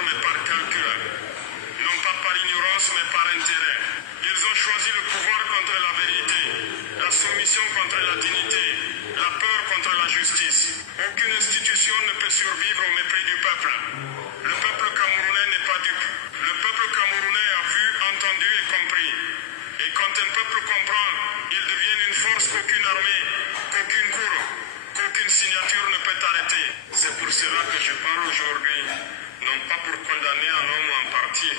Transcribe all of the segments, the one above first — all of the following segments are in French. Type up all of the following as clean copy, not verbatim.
mais par calcul, non pas par ignorance, mais par intérêt. Ils ont choisi le pouvoir contre la vérité, la soumission contre la dignité, la peur contre la justice. Aucune institution ne peut survivre au mépris du peuple. Le peuple camerounais n'est pas dupe. Le peuple camerounais a vu, entendu et compris. Et quand un peuple comprend, il devient une force qu'aucune armée, qu'aucune cour, qu'aucune signature ne peut arrêter. C'est pour cela que je parle aujourd'hui, non pas pour condamner un homme ou un parti,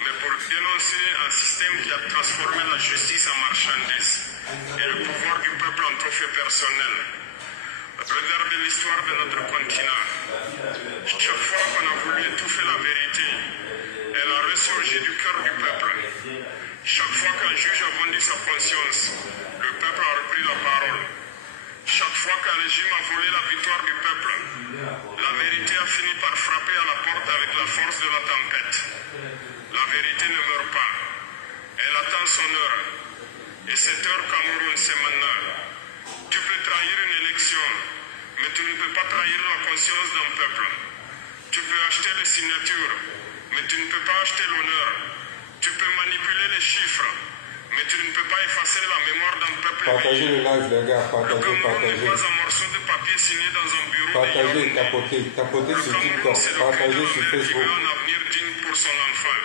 mais pour dénoncer un système qui a transformé la justice en marchandise et le pouvoir du peuple en trophée personnel. Regardez l'histoire de notre continent. Chaque fois qu'on a voulu étouffer la vérité, elle a ressurgi du cœur du peuple. Chaque fois qu'un juge a vendu sa conscience, le peuple a repris la parole. Chaque fois qu'un régime a volé la victoire du peuple, la vérité a fini par frapper à la porte avec la force de la tempête. La vérité ne meurt pas. Elle attend son heure. Et cette heure, Cameroun, c'est maintenant. Tu peux trahir une élection, mais tu ne peux pas trahir la conscience d'un peuple. Tu peux acheter les signatures, mais tu ne peux pas acheter l'honneur. Tu peux manipuler les chiffres, mais tu ne peux pas effacer la mémoire d'un peuple. Partagez le live, les gars, Le Cameroun n'est pas un morceau de papier signé dans un bureau. Partagez, tapotez sur TikTok, partagez sur Facebook. Un avenir digne pour son enfant.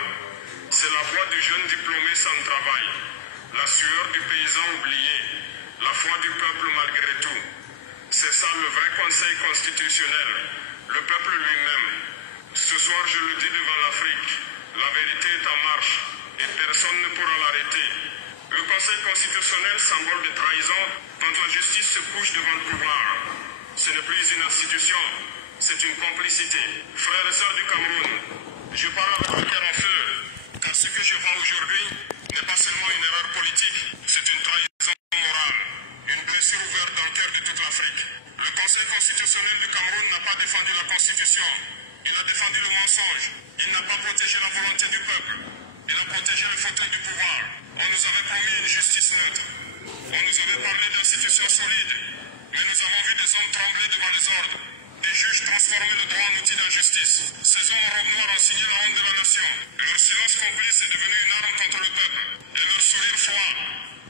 C'est la voix du jeune diplômé sans travail, la sueur du paysan oublié, la foi du peuple malgré tout. C'est ça le vrai conseil constitutionnel, le peuple lui-même. Ce soir, je le dis devant l'Afrique, la vérité est en marche et personne ne pourra l'arrêter. Le Conseil constitutionnel, symbole de trahison, quand la justice se couche devant le pouvoir. Ce n'est plus une institution, c'est une complicité. Frères et sœurs du Cameroun, je parle avec le cœur en feu, car ce que je vois aujourd'hui n'est pas seulement une erreur politique, c'est une trahison morale, une blessure ouverte dans le cœur de toute l'Afrique. Le Conseil constitutionnel du Cameroun n'a pas défendu la Constitution, il a défendu le mensonge, il n'a pas protégé la volonté du peuple, il a protégé le fauteuil du pouvoir. On nous avait promis une justice neutre, on nous avait parlé d'institutions solides, mais nous avons vu des hommes trembler devant les ordres, des juges transformer le droit en outil d'injustice. Ces hommes en robe noire ont signé la honte de la nation. Leur silence complice est devenu une arme contre le peuple. Et leur sourire froid,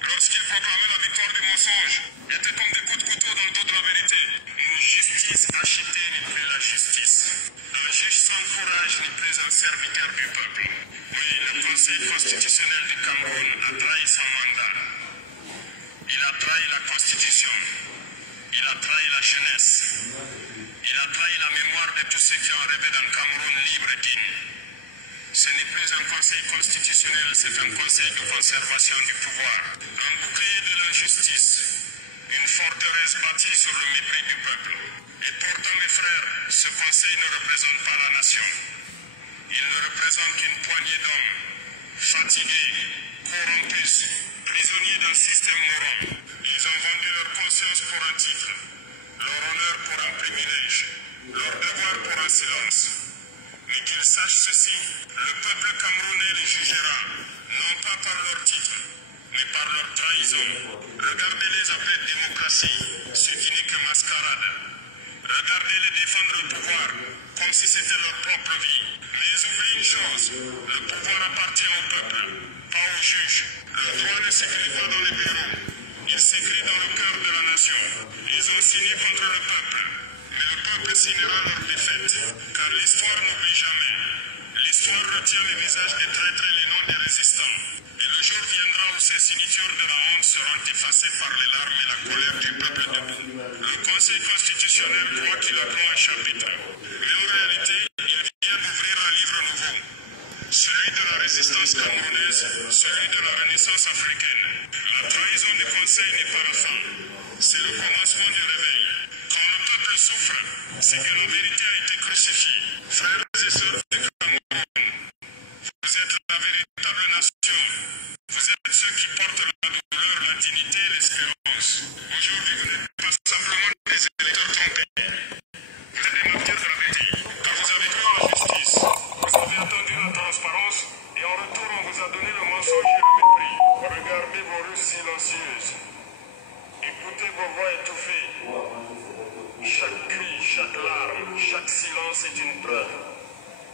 lorsqu'ils proclamaient la victoire du mensonge, étaient comme des coups de couteau dans le dos de la vérité. Une justice achetée n'est plus la justice. Un juge sans courage n'est plus un serviteur du peuple. Oui, le Conseil constitutionnel du Cameroun a trahi son mandat. Il a trahi la Constitution. Il a trahi la jeunesse. Il a trahi la mémoire de tous ceux qui ont rêvé d'un Cameroun libre et digne. Ce n'est plus un conseil constitutionnel, c'est un conseil de conservation du pouvoir. Un bouclier de l'injustice, une forteresse bâtie sur le mépris du peuple. Et pourtant, mes frères, ce conseil ne représente pas la nation. Il ne représente qu'une poignée d'hommes, fatigués, corrompus, prisonniers d'un système moral. Ils ont vendu leur conscience pour un titre, leur honneur pour un privilège, leur devoir pour un silence. Mais qu'ils sachent ceci, le peuple camerounais les jugera, non pas par leur titre, mais par leur trahison. Regardez-les appeler démocratie, ce qui n'est que mascarade. Regardez-les défendre le pouvoir, comme si c'était leur propre vie. Mais oubliez une chose, le pouvoir appartient au peuple, pas aux juges. Le droit ne s'écrit pas dans les bureaux, il s'écrit dans le cœur de la nation. Ils ont signé contre le peuple, mais le peuple signera leur défaite, car l'histoire n'oublie jamais. L'histoire retient les visages des traîtres et les noms des résistants. Et le jour viendra où ces signatures de la honte seront effacées par les larmes et la colère du peuple debout. Le Conseil constitutionnel croit qu'il a clos un chapitre, mais en réalité, il vient d'ouvrir un livre nouveau. Celui de la résistance camerounaise, celui de la renaissance africaine. La trahison du Conseil n'est pas la fin, c'est le commencement du réveil. Quand le peuple souffre, c'est que la vérité a été crucifiée. Frères et sœurs du Cameroun, vous êtes la véritable nation. Vous êtes ceux qui portent la douleur, la dignité et l'espérance. Aujourd'hui, vous n'êtes pas simplement des électeurs trompés. Vous êtes des martyrs de la vérité, car vous avez cru en la justice. Vous avez attendu la transparence, et en retour, on vous a donné le mensonge et le mépris. Regardez vos rues silencieuses. Écoutez vos voix étouffées. Chaque cri, chaque larme, chaque silence est une preuve.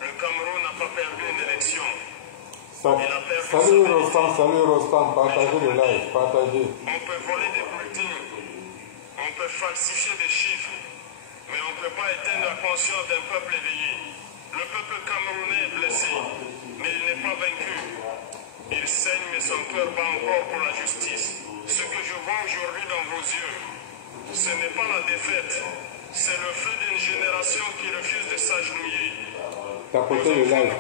Le Cameroun Cameroun n'a pas perdu une élection. Salut Rostan, partagez le live, partagez. On peut voler des bulletins, on peut falsifier des chiffres, mais on ne peut pas éteindre la conscience d'un peuple éveillé. Le peuple camerounais est blessé, mais il n'est pas vaincu. Il saigne, mais son cœur bat encore pour la justice. Ce que je vois aujourd'hui dans vos yeux, ce n'est pas la défaite, c'est le feu d'une génération qui refuse de s'agenouiller. Tapotez le live,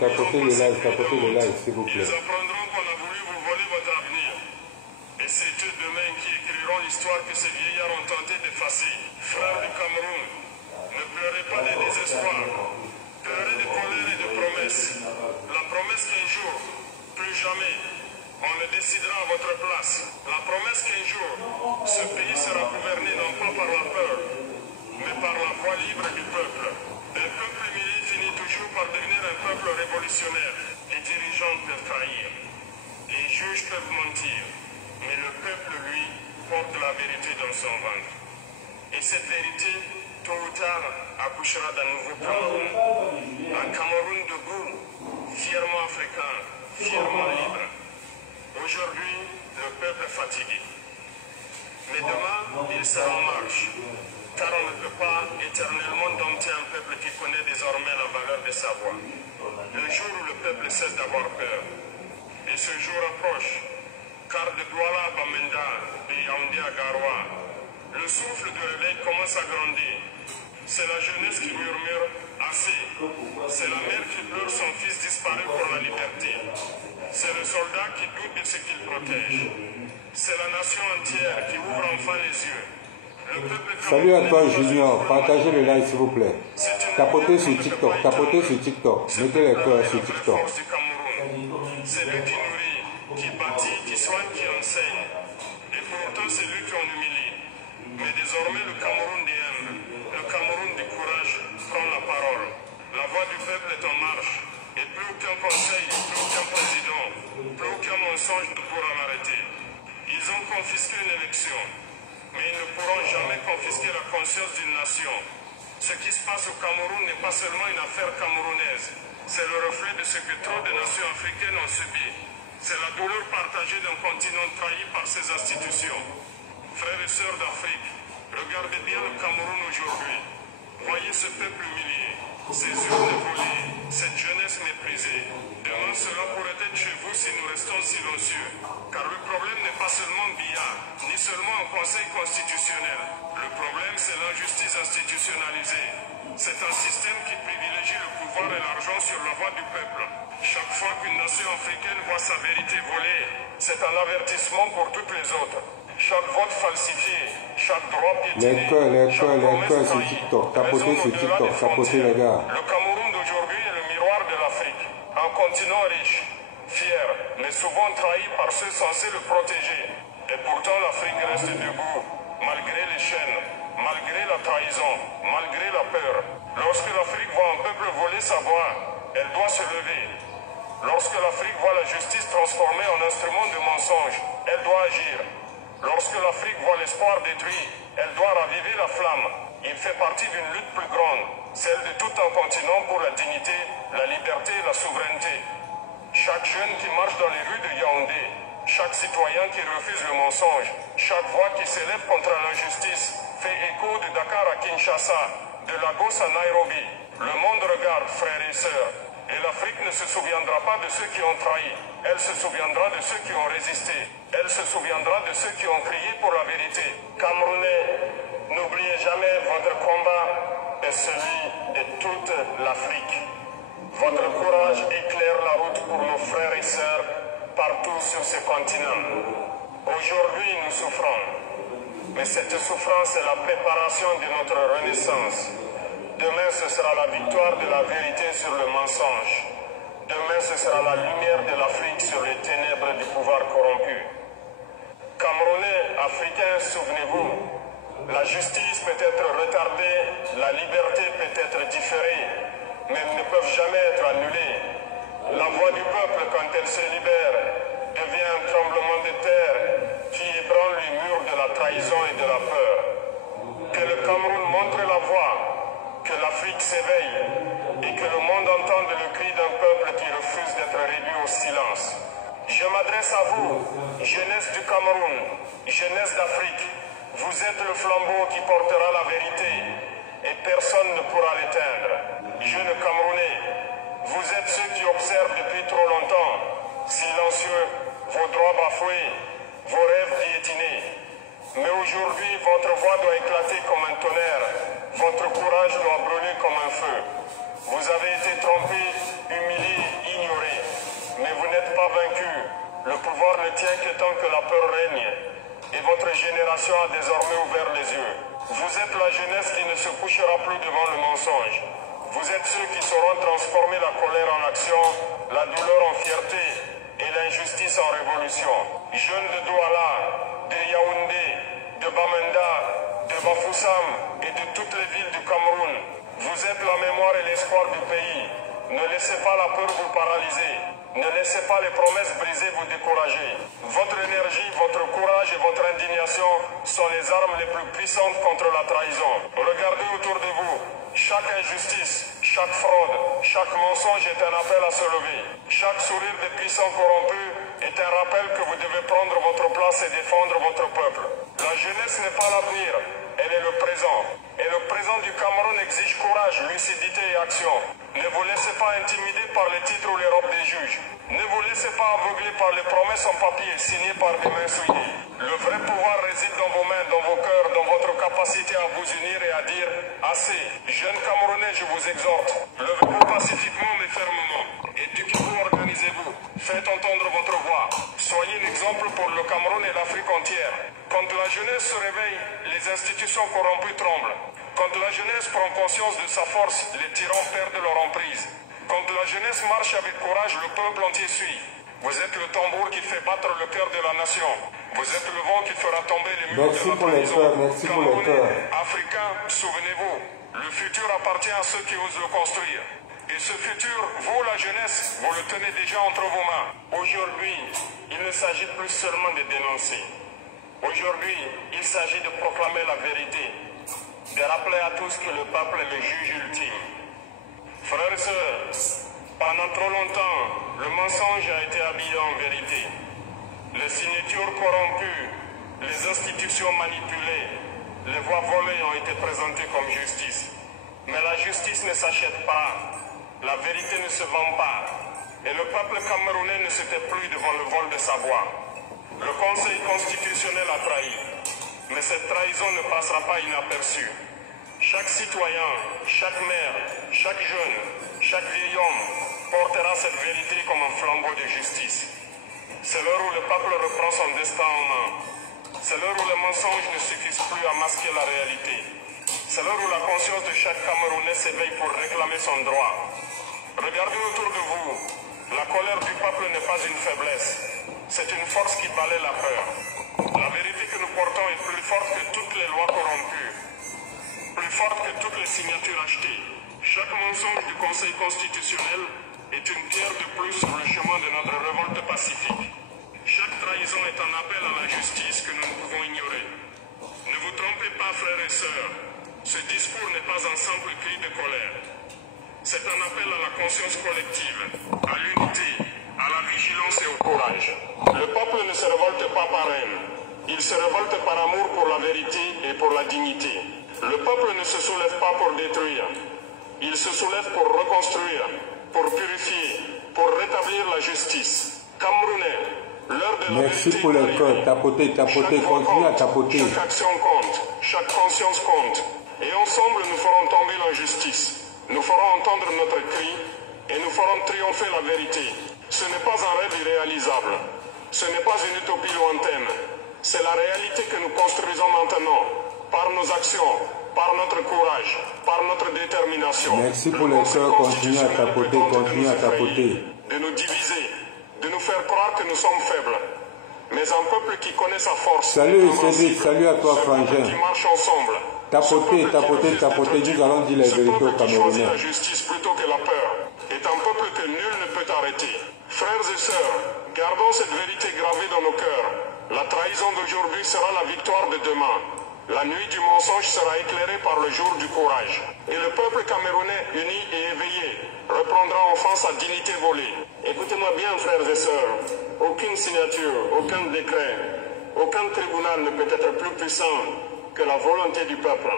s'il vous plaît. Ils apprendront qu'on a voulu vous voler votre avenir. Et c'est eux demain qui écriront l'histoire que ces vieillards ont tenté d'effacer. Frères du Cameroun, ne pleurez pas de désespoir. Pleurez de colère et de promesses. La promesse qu'un jour, plus jamais, on ne décidera à votre place. La promesse qu'un jour, ce pays sera gouverné non pas par la peur, mais par la voix libre du peuple. Un peuple humilié finit toujours par devenir un peuple révolutionnaire. Les dirigeants peuvent trahir, les juges peuvent mentir, mais le peuple, lui, porte la vérité dans son ventre. Et cette vérité, tôt ou tard, accouchera d'un nouveau Cameroun. Un Cameroun debout, fièrement africain, fièrement libre. Aujourd'hui, le peuple est fatigué. Mais demain, il sera en marche. Car on ne peut pas éternellement dompter un peuple qui connaît désormais la valeur de sa voix. Le jour où le peuple cesse d'avoir peur. Et ce jour approche. Car de Douala à Bamenda, de Yaoundé à Garoua, le souffle de réveil commence à grandir. C'est la jeunesse qui murmure assez. C'est la mère qui pleure son fils disparu pour la liberté. C'est le soldat qui doute de ce qu'il protège. C'est la nation entière qui ouvre enfin les yeux. Salut à toi Junior, partagez le live s'il vous plaît. Tapotez sur TikTok, mettez les cœurs sur TikTok. C'est lui qui nourrit, qui bâtit, qui soigne, qui enseigne. Et pourtant c'est lui qu'on humilie. Mais désormais le Cameroun DM, le Cameroun du courage, prend la parole. La voix du peuple est en marche. Et plus aucun conseil, plus aucun président, plus aucun mensonge ne pourra l'arrêter. Ils ont confisqué une élection. Mais ils ne pourront jamais confisquer la conscience d'une nation. Ce qui se passe au Cameroun n'est pas seulement une affaire camerounaise. C'est le reflet de ce que trop de nations africaines ont subi. C'est la douleur partagée d'un continent trahi par ses institutions. Frères et sœurs d'Afrique, regardez bien le Cameroun aujourd'hui. Voyez ce peuple humilié, ces urnes volées, cette jeunesse méprisée. Demain, cela pourrait être chez vous si nous restons silencieux. Car le problème n'est pas seulement Biya, ni seulement un conseil constitutionnel. Le problème, c'est l'injustice institutionnalisée. C'est un système qui privilégie le pouvoir et l'argent sur la voix du peuple. Chaque fois qu'une nation africaine voit sa vérité volée, c'est un avertissement pour toutes les autres. Chaque vote falsifié, chaque droit piétiné, les cœurs sur TikTok, tapotez sur TikTok, tapotez les gars. Le Cameroun d'aujourd'hui est le miroir de l'Afrique. Un continent riche, fier, mais souvent trahi par ceux censés le protéger. Et pourtant l'Afrique reste debout, malgré les chaînes, malgré la trahison, malgré la peur. Lorsque l'Afrique voit un peuple voler sa voix, elle doit se lever. Lorsque l'Afrique voit la justice transformée en instrument de mensonge, elle doit agir. Lorsque l'Afrique voit l'espoir détruit, elle doit raviver la flamme. Il fait partie d'une lutte plus grande, celle de tout un continent pour la dignité, la liberté et la souveraineté. Chaque jeune qui marche dans les rues de Yaoundé, chaque citoyen qui refuse le mensonge, chaque voix qui s'élève contre l'injustice, fait écho de Dakar à Kinshasa, de Lagos à Nairobi. Le monde regarde, frères et sœurs, et l'Afrique ne se souviendra pas de ceux qui ont trahi, elle se souviendra de ceux qui ont résisté, elle se souviendra de ceux qui ont crié pour la vérité. Camerounais, n'oubliez jamais votre combat est celui de toute l'Afrique. Votre courage éclaire la route pour nos frères et sœurs partout sur ce continent. Aujourd'hui, nous souffrons, mais cette souffrance est la préparation de notre renaissance. Demain, ce sera la victoire de la vérité sur le mensonge. Demain, ce sera la lumière de l'Afrique sur les ténèbres du pouvoir corrompu. Camerounais, Africains, souvenez-vous, la justice peut être retardée, la liberté peut être différée, mais elles ne peuvent jamais être annulées. La voix du peuple, quand elle se libère, devient un tremblement de terre qui ébranle les murs de la trahison et de la peur. Que le Cameroun montre la voie, que l'Afrique s'éveille et que le monde entende le cri d'un peuple qui refuse d'être réduit au silence. Je m'adresse à vous, jeunesse du Cameroun, jeunesse d'Afrique. Vous êtes le flambeau qui portera la vérité et personne ne pourra l'éteindre. Jeunes Camerounais, vous êtes ceux qui observent depuis trop longtemps, silencieux, vos droits bafoués, vos rêves piétinés. Mais aujourd'hui, votre voix doit éclater comme un tonnerre, votre courage doit brûler comme un feu. Vous avez été trompés, humiliés, ignorés, mais vous n'êtes pas vaincus. Le pouvoir ne tient que tant que la peur règne, et votre génération a désormais ouvert les yeux. Vous êtes la jeunesse qui ne se couchera plus devant le mensonge. Vous êtes ceux qui sauront transformer la colère en action, la douleur en fierté et l'injustice en révolution. Jeunes de Douala, de Yaoundé, de Bamenda, de Bafoussam et de toutes les villes du Cameroun, vous êtes la mémoire et l'espoir du pays. Ne laissez pas la peur vous paralyser. Ne laissez pas les promesses brisées vous décourager. Votre énergie, votre courage et votre indignation sont les armes les plus puissantes contre la trahison. Regardez autour de vous. Chaque injustice, chaque fraude, chaque mensonge est un appel à se lever. Chaque sourire des puissants corrompus est un rappel que vous devez prendre votre place et défendre votre peuple. La jeunesse n'est pas l'avenir, elle est le présent. Et le présent du Cameroun exige courage, lucidité et action. Ne vous laissez pas intimider par les titres ou les robes des juges. Ne vous laissez pas aveugler par les promesses en papier signées par des mains souillées. Le vrai pouvoir réside dans vos mains, dans vos cœurs, dans votre capacité à vous unir et à dire « Assez ». Jeunes Camerounais, je vous exhorte, levez-vous pacifiquement mais fermement. Éduquez-vous, organisez-vous. Faites entendre votre voix. Soyez l'exemple pour le Cameroun et l'Afrique entière. Quand la jeunesse se réveille, les institutions corrompues tremblent. Quand la jeunesse prend conscience de sa force, les tyrans perdent leur emprise. Quand la jeunesse marche avec courage, le peuple entier suit. Vous êtes le tambour qui fait battre le cœur de la nation. Vous êtes le vent qui fera tomber les murs de la trahison. Camerounais, Africains, souvenez-vous, le futur appartient à ceux qui osent le construire. Et ce futur, vous la jeunesse, vous le tenez déjà entre vos mains. Aujourd'hui, il ne s'agit plus seulement de dénoncer. Aujourd'hui, il s'agit de proclamer la vérité, de rappeler à tous que le peuple est le juge ultime. Frères et sœurs, pendant trop longtemps, le mensonge a été habillé en vérité. Les signatures corrompues, les institutions manipulées, les voix volées ont été présentées comme justice. Mais la justice ne s'achète pas, la vérité ne se vend pas. Et le peuple camerounais ne se tait plus devant le vol de sa voix. Le Conseil constitutionnel a trahi, mais cette trahison ne passera pas inaperçue. Chaque citoyen, chaque mère, chaque jeune, chaque vieil homme portera cette vérité comme un flambeau de justice. C'est l'heure où le peuple reprend son destin en main. C'est l'heure où les mensonges ne suffisent plus à masquer la réalité. C'est l'heure où la conscience de chaque Camerounais s'éveille pour réclamer son droit. Regardez autour de vous. La colère du peuple n'est pas une faiblesse. C'est une force qui balaie la peur. La vérité que nous portons est plus forte que toutes les lois corrompues, plus forte que toutes les signatures achetées. Chaque mensonge du Conseil constitutionnel est une pierre de plus sur le chemin de notre révolte pacifique. Chaque trahison est un appel à la justice que nous ne pouvons ignorer. Ne vous trompez pas, frères et sœurs. Ce discours n'est pas un simple cri de colère. C'est un appel à la conscience collective, à l'unité, à la vigilance et au courage. Le peuple ne se révolte pas par haine. Il se révolte par amour pour la vérité et pour la dignité. Le peuple ne se soulève pas pour détruire. Il se soulève pour reconstruire, pour purifier, pour rétablir la justice. Camerounais, l'heure de la Merci vérité pour les cœurs. Tapotez, tapotez, continuez à tapoter. Chaque action compte, chaque conscience compte. Et ensemble, nous ferons tomber l'injustice. Nous ferons entendre notre cri et nous ferons triompher la vérité. Ce n'est pas un rêve irréalisable. Ce n'est pas une utopie lointaine. C'est la réalité que nous construisons maintenant, par nos actions, par notre courage, par notre détermination. Merci pour les cœurs, continuez à tapoter, continuez à tapoter. De nous diviser, de nous faire croire que nous sommes faibles. Mais un peuple qui connaît sa force. Salut Cédric, salut à toi Frangin. Qui marche ensemble. Tapotez, tapotez, tapotez, nous allons dire les vérités aux Camerounais. La justice plutôt que la peur est un peuple que nul ne peut arrêter. Frères et sœurs, gardons cette vérité gravée dans nos cœurs. La trahison d'aujourd'hui sera la victoire de demain. La nuit du mensonge sera éclairée par le jour du courage. Et le peuple camerounais uni et éveillé reprendra enfin sa dignité volée. Écoutez-moi bien, frères et sœurs. Aucune signature, aucun décret, aucun tribunal ne peut être plus puissant que la volonté du peuple.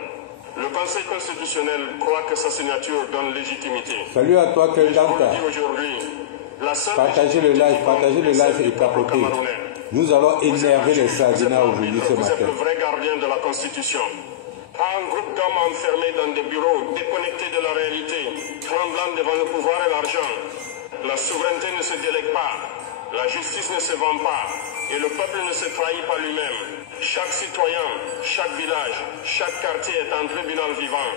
Le Conseil constitutionnel croit que sa signature donne légitimité. Salut à toi, Keldanta. Partagez le live et capotez. Nous allons énerver les Sardinats aujourd'hui ce matin. Vous êtes le vrai gardien de la Constitution. Un groupe d'hommes enfermés dans des bureaux, déconnectés de la réalité, tremblant devant le pouvoir et l'argent. La souveraineté ne se délègue pas, la justice ne se vend pas, et le peuple ne se trahit pas lui-même. Chaque citoyen, chaque village, chaque quartier est un tribunal vivant.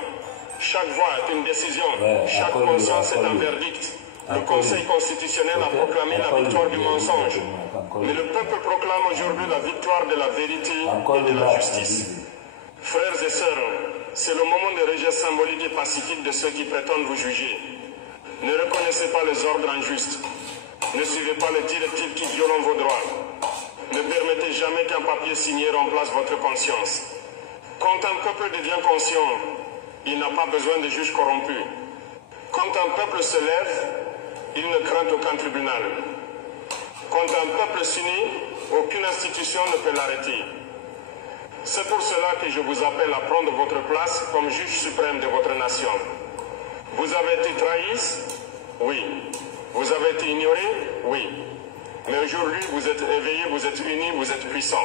Chaque voix est une décision, chaque conscience est un verdict. Le Conseil constitutionnel a proclamé la victoire du mensonge. Mais le peuple proclame aujourd'hui la victoire de la vérité et de la justice. Frères et sœurs, c'est le moment de rejet symbolique et pacifique de ceux qui prétendent vous juger. Ne reconnaissez pas les ordres injustes. Ne suivez pas les directives qui violent vos droits. Ne permettez jamais qu'un papier signé remplace votre conscience. Quand un peuple devient conscient, il n'a pas besoin de juges corrompus. Quand un peuple se lève, il ne craint aucun tribunal. Quand un peuple s'unit, aucune institution ne peut l'arrêter. C'est pour cela que je vous appelle à prendre votre place comme juge suprême de votre nation. Vous avez été trahis? Oui. Vous avez été ignoré? Oui. Mais aujourd'hui, vous êtes éveillés, vous êtes unis, vous êtes puissants.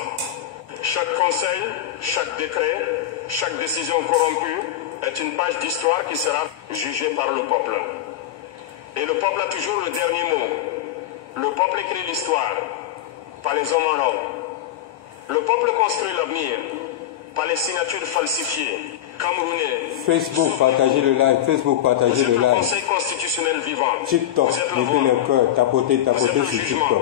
Chaque conseil, chaque décret, chaque décision corrompue est une page d'histoire qui sera jugée par le peuple. Et le peuple a toujours le dernier mot. Le peuple écrit l'histoire, pas les hommes en or. Le peuple construit l'avenir, pas les signatures falsifiées. Camerounais, Facebook, partagez le live. Facebook, partagez le live. Conseil constitutionnel vivant. TikTok, mettez le cœur, tapotez sur TikTok.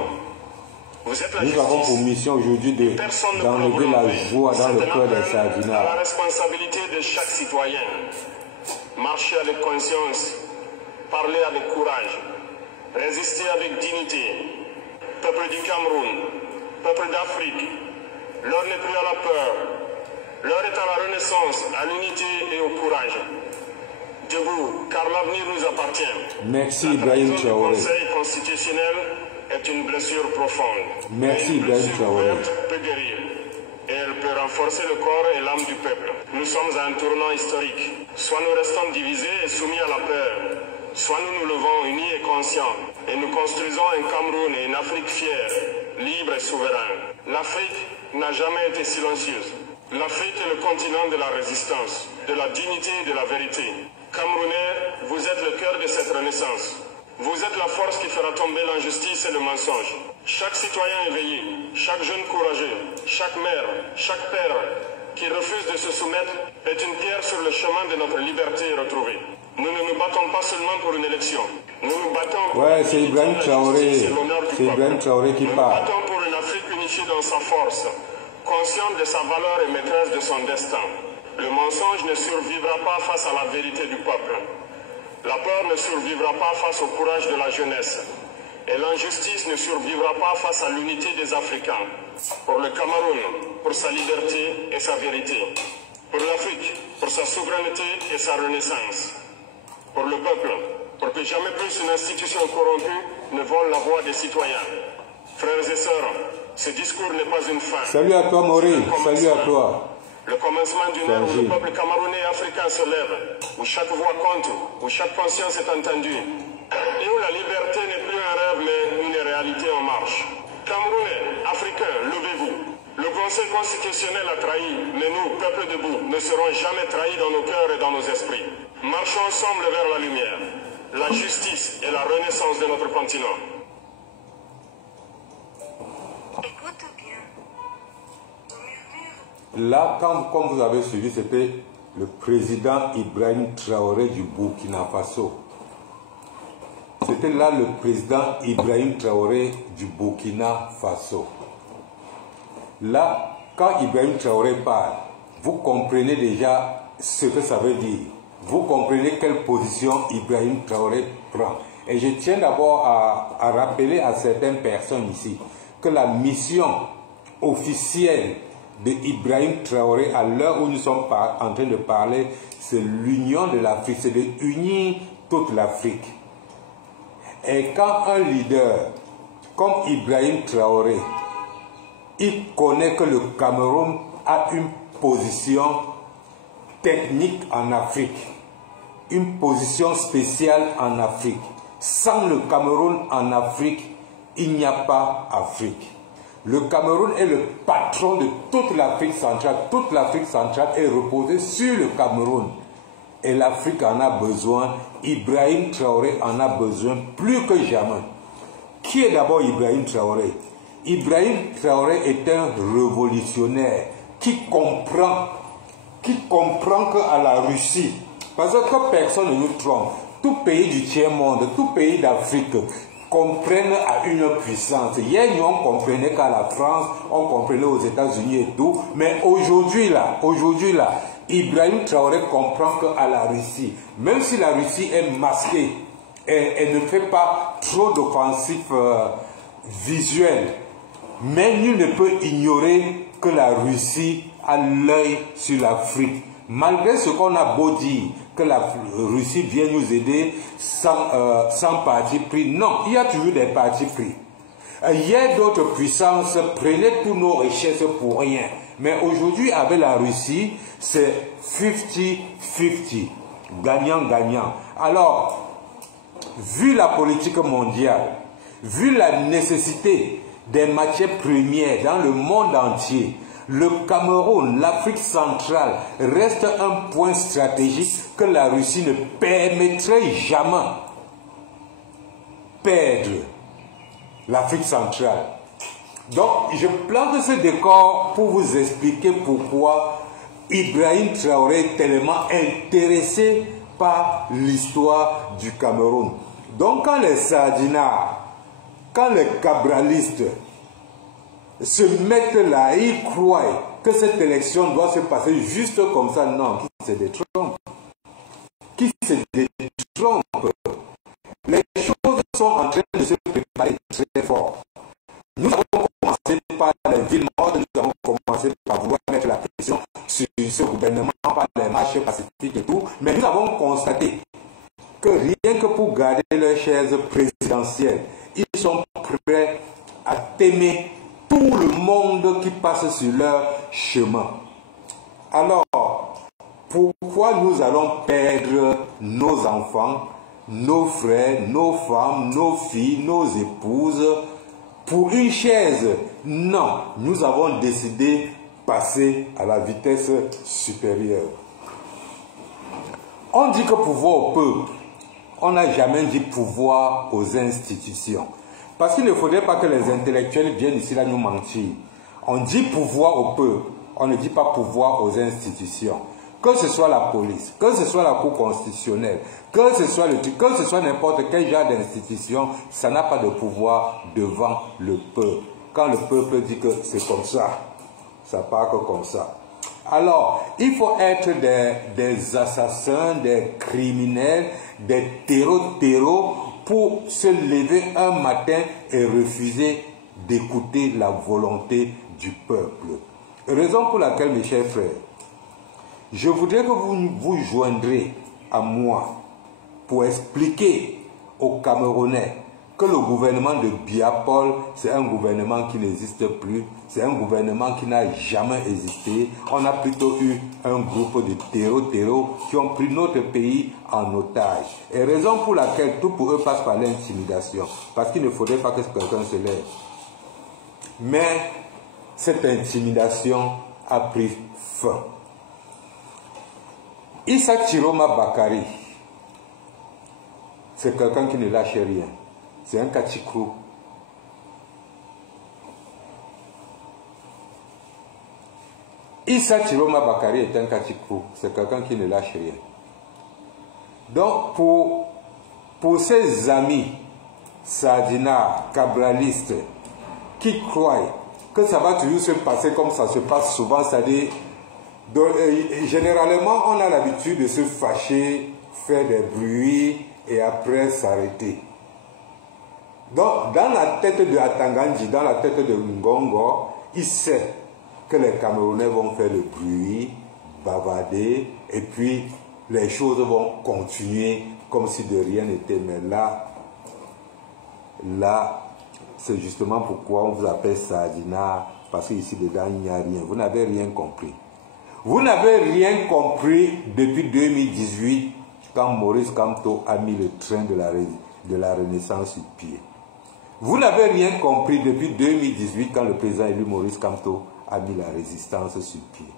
Nous avons pour mission aujourd'hui d'enlever la joie dans le cœur des Sardinats. La responsabilité de chaque citoyen. Marcher avec conscience, parler avec courage, résister avec dignité. Peuple du Cameroun, peuple d'Afrique, l'heure n'est plus à la peur. L'heure est à la renaissance, à l'unité et au courage. Debout, car l'avenir nous appartient. Merci Ibrahim Traoré. Le Conseil constitutionnel est une blessure profonde. Merci Ibrahim Traoré. Peut guérir. Et elle peut renforcer le corps et l'âme du peuple. Nous sommes à un tournant historique. Soit nous restons divisés et soumis à la peur, soit nous nous levons unis et conscients, et nous construisons un Cameroun et une Afrique fière, libre et souveraine. L'Afrique n'a jamais été silencieuse. L'Afrique est le continent de la résistance, de la dignité et de la vérité. Camerounais, vous êtes le cœur de cette renaissance. Vous êtes la force qui fera tomber l'injustice et le mensonge. Chaque citoyen éveillé, chaque jeune courageux, chaque mère, chaque père qui refuse de se soumettre est une pierre sur le chemin de notre liberté retrouvée. Nous ne nous battons pas seulement pour une élection. Nous nous battons pour c'est Ibrahim Traoré. C'est Ibrahim Traoré qui parle. Nous nous battons pour une Afrique unifiée dans sa force, consciente de sa valeur et maîtresse de son destin. Le mensonge ne survivra pas face à la vérité du peuple. La peur ne survivra pas face au courage de la jeunesse. Et l'injustice ne survivra pas face à l'unité des Africains. Pour le Cameroun, pour sa liberté et sa vérité. Pour l'Afrique, pour sa souveraineté et sa renaissance. Pour le peuple, pour que jamais plus une institution corrompue ne vole la voix des citoyens. Frères et sœurs, ce discours n'est pas une fin. Salut à toi Maurice, salut à toi. Le commencement d'une ère où le peuple camerounais et africain se lève, où chaque voix compte, où chaque conscience est entendue, et où la liberté n'est plus un rêve mais une réalité en marche. Camerounais, Africains, levez-vous. Le Conseil constitutionnel a trahi, mais nous, peuple debout, ne serons jamais trahis dans nos cœurs et dans nos esprits. Marchons ensemble vers la lumière, la justice et la renaissance de notre continent. Écoute bien. Là, comme vous avez suivi, c'était le président Ibrahim Traoré du Burkina Faso. C'était là le président Ibrahim Traoré du Burkina Faso. Là, quand Ibrahim Traoré parle, vous comprenez déjà ce que ça veut dire. Vous comprenez quelle position Ibrahim Traoré prend. Et je tiens d'abord à rappeler à certaines personnes ici que la mission officielle de Ibrahim Traoré à l'heure où nous sommes en train de parler, c'est l'union de l'Afrique, c'est de unir toute l'Afrique. Et quand un leader comme Ibrahim Traoré, il connaît que le Cameroun a une position technique en Afrique, une position spéciale en Afrique. Sans le Cameroun en Afrique, il n'y a pas Afrique. Le Cameroun est le patron de toute l'Afrique centrale. Toute l'Afrique centrale est reposée sur le Cameroun. Et l'Afrique en a besoin. Ibrahim Traoré en a besoin plus que jamais. Qui est d'abord Ibrahim Traoré? Ibrahim Traoré est un révolutionnaire qui comprend qu'à la Russie, parce que personne ne nous trompe, tout pays du tiers-monde, tout pays d'Afrique comprennent à une puissance. Hier, nous, on comprenait qu'à la France, on comprenait aux États-Unis et tout, mais aujourd'hui là, Ibrahim Traoré comprend qu'à la Russie, même si la Russie est masquée, elle ne fait pas trop d'offensifs visuels, mais nul ne peut ignorer que la Russie a l'œil sur l'Afrique. Malgré ce qu'on a beau dire, que la Russie vient nous aider sans parti pris. Non, il y a toujours des partis pris. Il y a d'autres puissances prenaient tous nos richesses pour rien. Mais aujourd'hui, avec la Russie, c'est 50-50. Gagnant-gagnant. Alors, vu la politique mondiale, vu la nécessité des matières premières dans le monde entier, le Cameroun, l'Afrique centrale, reste un point stratégique que la Russie ne permettrait jamais perdre l'Afrique centrale. Donc, je plante ce décor pour vous expliquer pourquoi Ibrahim Traoré est tellement intéressé par l'histoire du Cameroun. Donc, quand les sardinards, quand les cabralistes se mettent là, ils croient que cette élection doit se passer juste comme ça. Non, qui se détrompe. Qui se détrompe. Les choses sont en train de se préparer très fort. Nous avons commencé par les villes mortes, nous avons commencé par vouloir mettre la pression sur ce gouvernement par les marches pacifiques et tout, mais nous avons constaté que rien que pour garder leur chaise présidentielle, ils sont prêts à t'aimer tout le monde qui passe sur leur chemin. Alors, pourquoi nous allons perdre nos enfants, nos frères, nos femmes, nos filles, nos épouses pour une chaise? Non, nous avons décidé de passer à la vitesse supérieure. On dit que pouvoir au peuple, on n'a jamais dit pouvoir aux institutions. Parce qu'il ne faudrait pas que les intellectuels viennent ici là nous mentir. On dit pouvoir au peuple, on ne dit pas pouvoir aux institutions. Que ce soit la police, que ce soit la Cour constitutionnelle, que ce soit n'importe quel genre d'institution, ça n'a pas de pouvoir devant le peuple. Quand le peuple dit que c'est comme ça part que comme ça. Alors, il faut être des assassins, des criminels, des terreaux pour se lever un matin et refuser d'écouter la volonté du peuple. Raison pour laquelle, mes chers frères, je voudrais que vous vous joindrez à moi pour expliquer aux Camerounais que le gouvernement de Biapol, c'est un gouvernement qui n'existe plus, c'est un gouvernement qui n'a jamais existé. On a plutôt eu un groupe de terreaux qui ont pris notre pays en otage. Et raison pour laquelle tout pour eux passe par l'intimidation. Parce qu'il ne faudrait pas que quelqu'un se lève. Mais cette intimidation a pris fin. Issa Chiroma Bakari, c'est quelqu'un qui ne lâche rien. C'est un Kachikrou. Issa Chiroma Bakari est un Kachikrou. C'est quelqu'un qui ne lâche rien. Donc, pour ces amis sardinards, cabralistes, qui croient que ça va toujours se passer comme ça se passe souvent, c'est-à-dire, généralement, on a l'habitude de se fâcher, faire des bruits et après s'arrêter. Donc, dans la tête de Atanganji, dans la tête de Ngongo, il sait que les Camerounais vont faire le bruit, bavarder, et puis les choses vont continuer comme si de rien n'était. Mais là, c'est justement pourquoi on vous appelle Sardina, parce qu'ici dedans, il n'y a rien. Vous n'avez rien compris. Vous n'avez rien compris depuis 2018, quand Maurice Kamto a mis le train de la Renaissance sur pied. Vous n'avez rien compris depuis 2018, quand le président élu Maurice Kamto a mis la résistance sur pied.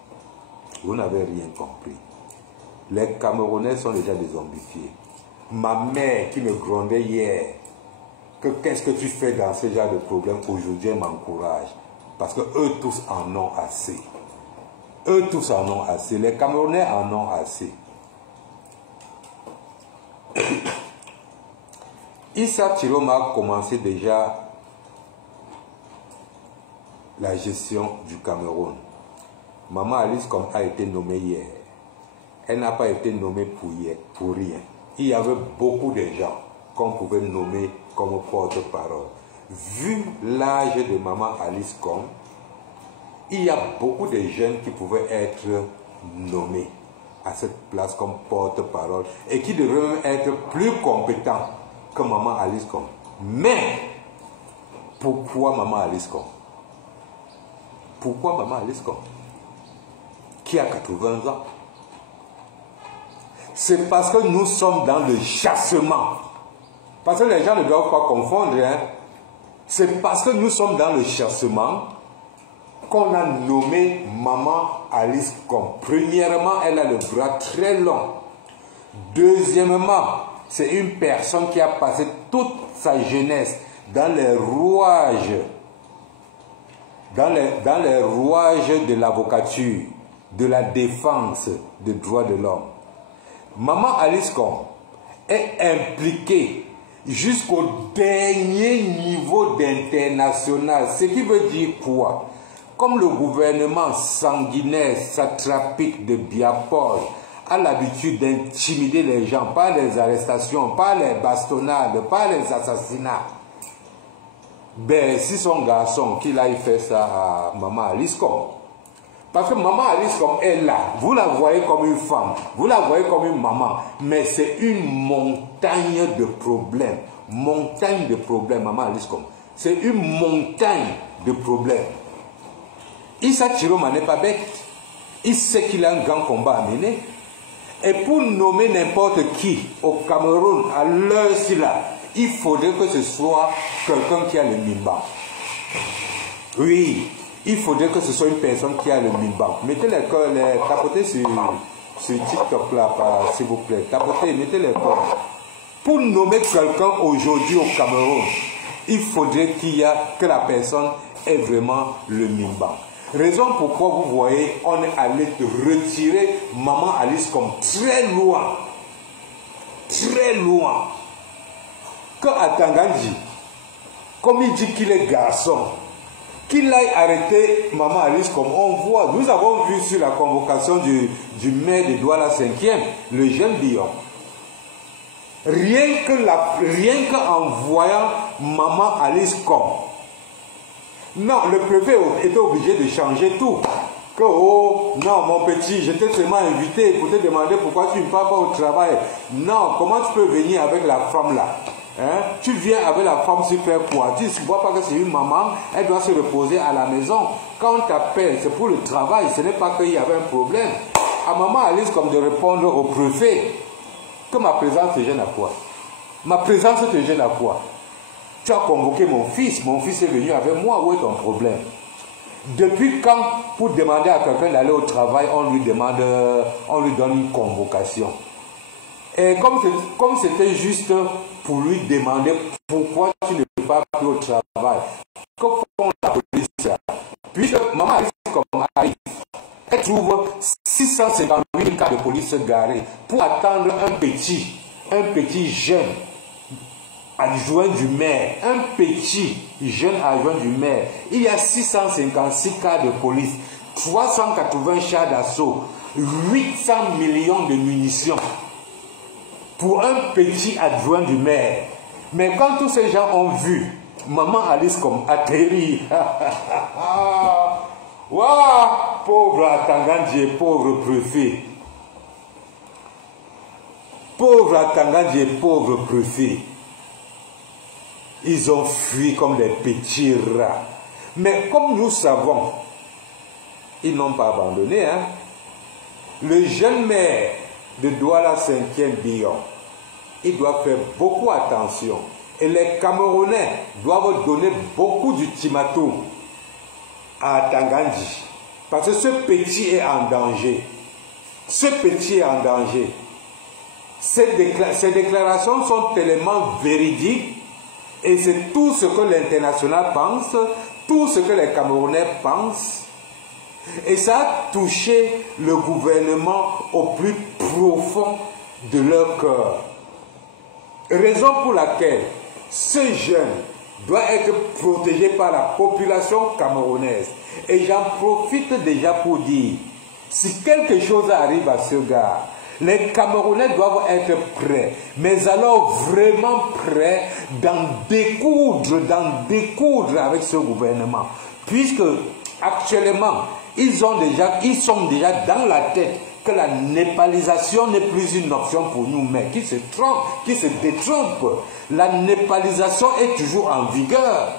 Vous n'avez rien compris. Les Camerounais sont déjà des zombifiés. Ma mère qui me grondait hier, que qu'est-ce que tu fais dans ce genre de problème, aujourd'hui elle m'encourage. Parce que eux tous en ont assez. Eux tous en ont assez. Les Camerounais en ont assez. Issa Chiloma a commencé déjà la gestion du Cameroun. Maman Alice comme a été nommée hier. Elle n'a pas été nommée pour rien. Il y avait beaucoup de gens qu'on pouvait nommer comme porte-parole. Vu l'âge de Maman Alice Com, il y a beaucoup de jeunes qui pouvaient être nommés à cette place comme porte-parole et qui devraient même être plus compétents que Maman Alice Com. Mais, pourquoi Maman Alice Com? Pourquoi Maman Alice Com? Qui a 80 ans? C'est parce que nous sommes dans le chassement. Parce que les gens ne doivent pas confondre. Hein? C'est parce que nous sommes dans le chassement qu'on a nommé Maman Alice Com. Premièrement, elle a le bras très long. Deuxièmement, c'est une personne qui a passé toute sa jeunesse dans les rouages, dans les rouages de l'avocature, de la défense des droits de l'homme. Maman Alice Com est impliquée jusqu'au dernier niveau d'international. Ce qui veut dire quoi? Comme le gouvernement sanguinaire, satrapique de Biapol a l'habitude d'intimider les gens par les arrestations, par les bastonnades, par les assassinats, ben si son garçon qu'il aille faire ça à Maman Alice Com. Parce que Maman Alice Com est là, vous la voyez comme une femme, vous la voyez comme une maman, mais c'est une montagne de problèmes. Montagne de problèmes, Maman Alice Com. C'est une montagne de problèmes. Issa Chiloma n'est pas bête. Il sait qu'il a un grand combat à mener. Et pour nommer n'importe qui au Cameroun, à l'heure-ci là, il faudrait que ce soit quelqu'un qui a le mimba. Oui, il faudrait que ce soit une personne qui a le mimba. Mettez les tapotez sur TikTok là, s'il vous plaît. Tapotez, mettez les corps. Pour nommer quelqu'un aujourd'hui au Cameroun, il faudrait que la personne ait vraiment le mimba. Raison pourquoi vous voyez, on est allé retirer Maman Alice Com très loin. Très loin. Que à Tangandji, comme il dit qu'il est garçon, qu'il aille arrêter Maman Alice Com, on voit, nous avons vu sur la convocation du maire de Douala 5e, le jeune Bion. Rien qu'en voyant Maman Alice Com, non, le préfet était obligé de changer tout. Que, oh, non, mon petit, je t'ai seulement invité pour te demander pourquoi tu ne pars pas au travail. Non, comment tu peux venir avec la femme là? Hein? Tu viens avec la femme super quoi? Tu ne vois pas que c'est une maman, elle doit se reposer à la maison. Quand on t'appelle, c'est pour le travail, ce n'est pas qu'il y avait un problème. À Maman Alice comme de répondre au préfet que ma présence te gêne à quoi? Ma présence te gêne à quoi? Tu as convoqué mon fils est venu avec moi, où est ton problème? Depuis quand, pour demander à quelqu'un d'aller au travail, on lui donne une convocation? Et comme c'était juste pour lui demander pourquoi tu ne vas plus au travail, que font la police? Puis Maman Alice comme arrive, elle trouve 650 000 cas de police garés pour attendre un petit jeune adjoint du maire, un petit jeune adjoint du maire. Il y a 656 cas de police, 380 chars d'assaut, 800 millions de munitions pour un petit adjoint du maire. Mais quand tous ces gens ont vu Maman Alice comme atterrir, Ouah, pauvre Atangandji, pauvre préfet. Pauvre Atangandji, pauvre préfet. Ils ont fui comme des petits rats. Mais comme nous savons, ils n'ont pas abandonné. Hein? Le jeune maire de Douala 5e Bion, il doit faire beaucoup attention. Et les Camerounais doivent donner beaucoup d'ultimatum à Atangandji. Parce que ce petit est en danger. Ce petit est en danger. Ces déclarations sont tellement véridiques et c'est tout ce que l'international pense, tout ce que les Camerounais pensent. Et ça a touché le gouvernement au plus profond de leur cœur. Raison pour laquelle ce jeune doit être protégé par la population camerounaise. Et j'en profite déjà pour dire, si quelque chose arrive à ce gars, les Camerounais doivent être prêts, mais alors vraiment prêts d'en découdre avec ce gouvernement. Puisque actuellement, ils sont déjà dans la tête que la népalisation n'est plus une option pour nous, mais qui se trompe, qui se détrompe. La népalisation est toujours en vigueur.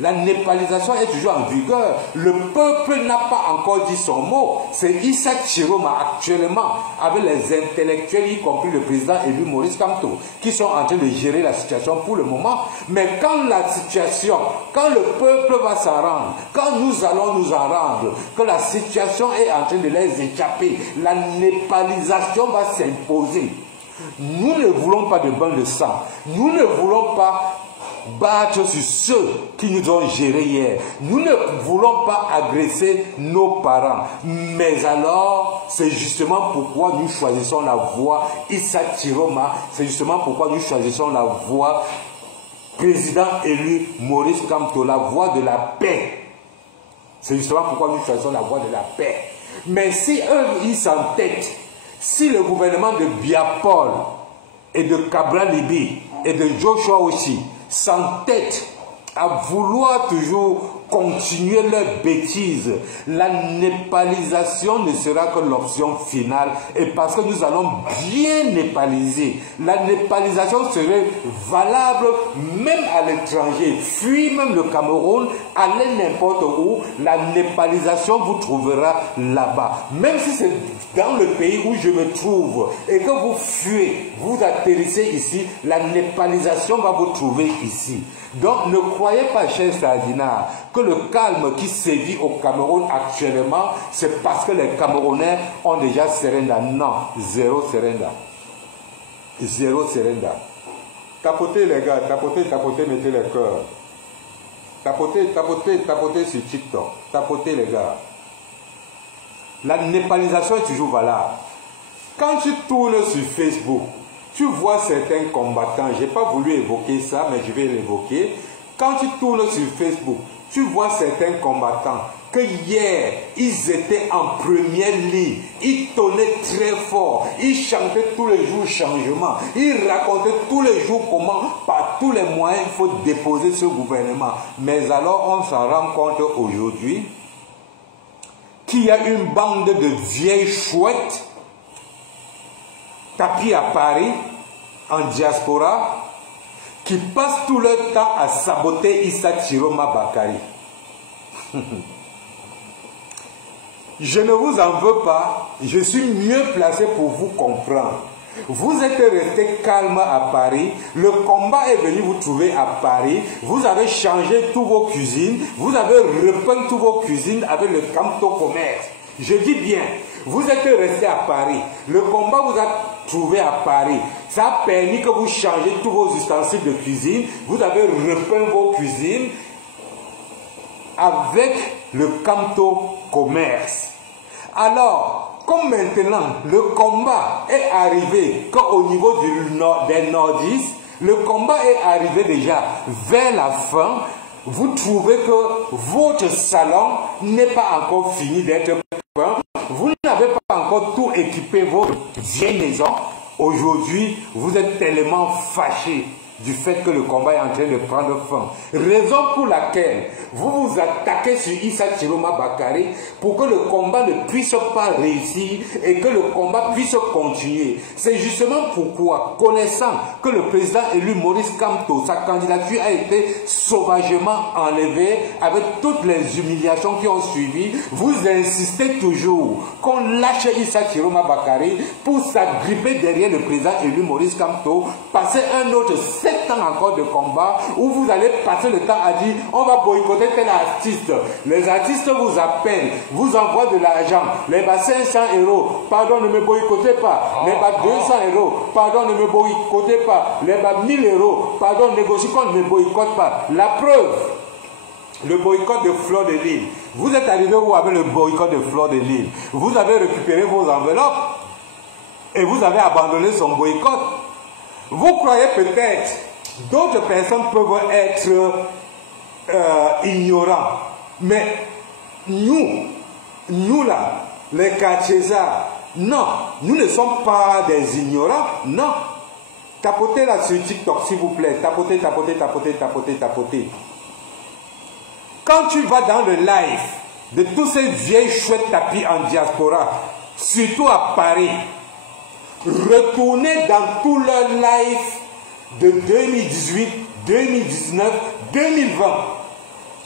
La népalisation est toujours en vigueur. Le peuple n'a pas encore dit son mot. C'est Issa Chiroma actuellement, avec les intellectuels, y compris le président élu Maurice Kamto, qui sont en train de gérer la situation pour le moment. Mais quand la situation, quand le peuple va s'en rendre, quand nous allons nous en rendre, que la situation est en train de les échapper, la népalisation va s'imposer. Nous ne voulons pas de bain de sang. Nous ne voulons pas battre sur ceux qui nous ont gérés hier. Nous ne voulons pas agresser nos parents. Mais alors, c'est justement pourquoi nous choisissons la voie Issa Chiroma. C'est justement pourquoi nous choisissons la voie président élu Maurice Kamto, la voie de la paix. C'est justement pourquoi nous choisissons la voie de la paix. Mais si eux, ils s'entêtent, si le gouvernement de Biapol et de Cabral Libi et de Joshua aussi s'entêtent à vouloir toujours continuer leurs bêtises, la népalisation ne sera que l'option finale. Et parce que nous allons bien népaliser, la népalisation serait valable même à l'étranger. Fuis même le Cameroun, allez n'importe où, la népalisation vous trouvera là-bas. Même si c'est dans le pays où je me trouve et que vous fuyez, vous atterrissez ici, la népalisation va vous trouver ici. Donc ne croyez pas, cher Sardinard, que le calme qui sévit au Cameroun actuellement, c'est parce que les Camerounais ont déjà Serenda. Non, zéro Serenda. Zéro Serenda. Tapotez les gars, tapotez, mettez les cœurs. Tapotez sur TikTok. Tapotez les gars. La népalisation est toujours valable. Quand tu tournes sur Facebook, tu vois certains combattants, je n'ai pas voulu évoquer ça, mais je vais l'évoquer. Quand tu tournes sur Facebook, tu vois certains combattants que hier, ils étaient en première ligne. Ils tonnaient très fort. Ils chantaient tous les jours changement. Ils racontaient tous les jours comment, par tous les moyens, il faut déposer ce gouvernement. Mais alors, on s'en rend compte aujourd'hui qu'il y a une bande de vieilles chouettes tapis à Paris, en diaspora, qui passent tout leur temps à saboter Issa Chiroma Bakari. Je ne vous en veux pas, je suis mieux placé pour vous comprendre. Vous êtes resté calme à Paris, le combat est venu vous trouver à Paris, vous avez changé toutes vos cuisines, vous avez repeint toutes vos cuisines avec le Kamto Commerce. Je dis bien, vous êtes resté à Paris, le combat vous a trouvé à Paris, ça a permis que vous changez tous vos ustensiles de cuisine, vous avez repeint vos cuisines avec le Kamto Commerce. Alors, comme maintenant le combat est arrivé qu'au niveau des nordistes, le combat est arrivé déjà vers la fin, vous trouvez que votre salon n'est pas encore fini d'être peint, vous n'avez pas encore tout équipé votre vieille maison. Aujourd'hui, vous êtes tellement fâchés du fait que le combat est en train de prendre fin. Raison pour laquelle vous vous attaquez sur Issa Chiroma Bakary pour que le combat ne puisse pas réussir et que le combat puisse continuer. C'est justement pourquoi, connaissant que le président élu Maurice Kamto, sa candidature a été sauvagement enlevée avec toutes les humiliations qui ont suivi, vous insistez toujours qu'on lâche Issa Chiroma Bakary pour s'agripper derrière le président élu Maurice Kamto, passer un autre 7 ans encore de combat où vous allez passer le temps à dire on va boycotter tel artiste. Les artistes vous appellent, vous envoient de l'argent. Les 500 €, pardon, ne me boycottez pas. Les 200 €, pardon, ne me boycottez pas. Les 1000 €, pardon, négocie qu'on ne me boycotte pas. La preuve, le boycott de Fleur de Lille. Vous êtes arrivé où avec le boycott de Fleur de Lille? Vous avez récupéré vos enveloppes et vous avez abandonné son boycott. Vous croyez peut-être d'autres personnes peuvent être ignorants, mais nous là, les Kachésards, non, nous ne sommes pas des ignorants, non. Tapotez là sur TikTok s'il vous plaît, tapotez. Quand tu vas dans le live de tous ces vieilles chouettes tapis en diaspora, surtout à Paris, retournez dans tout leur live de 2018, 2019, 2020.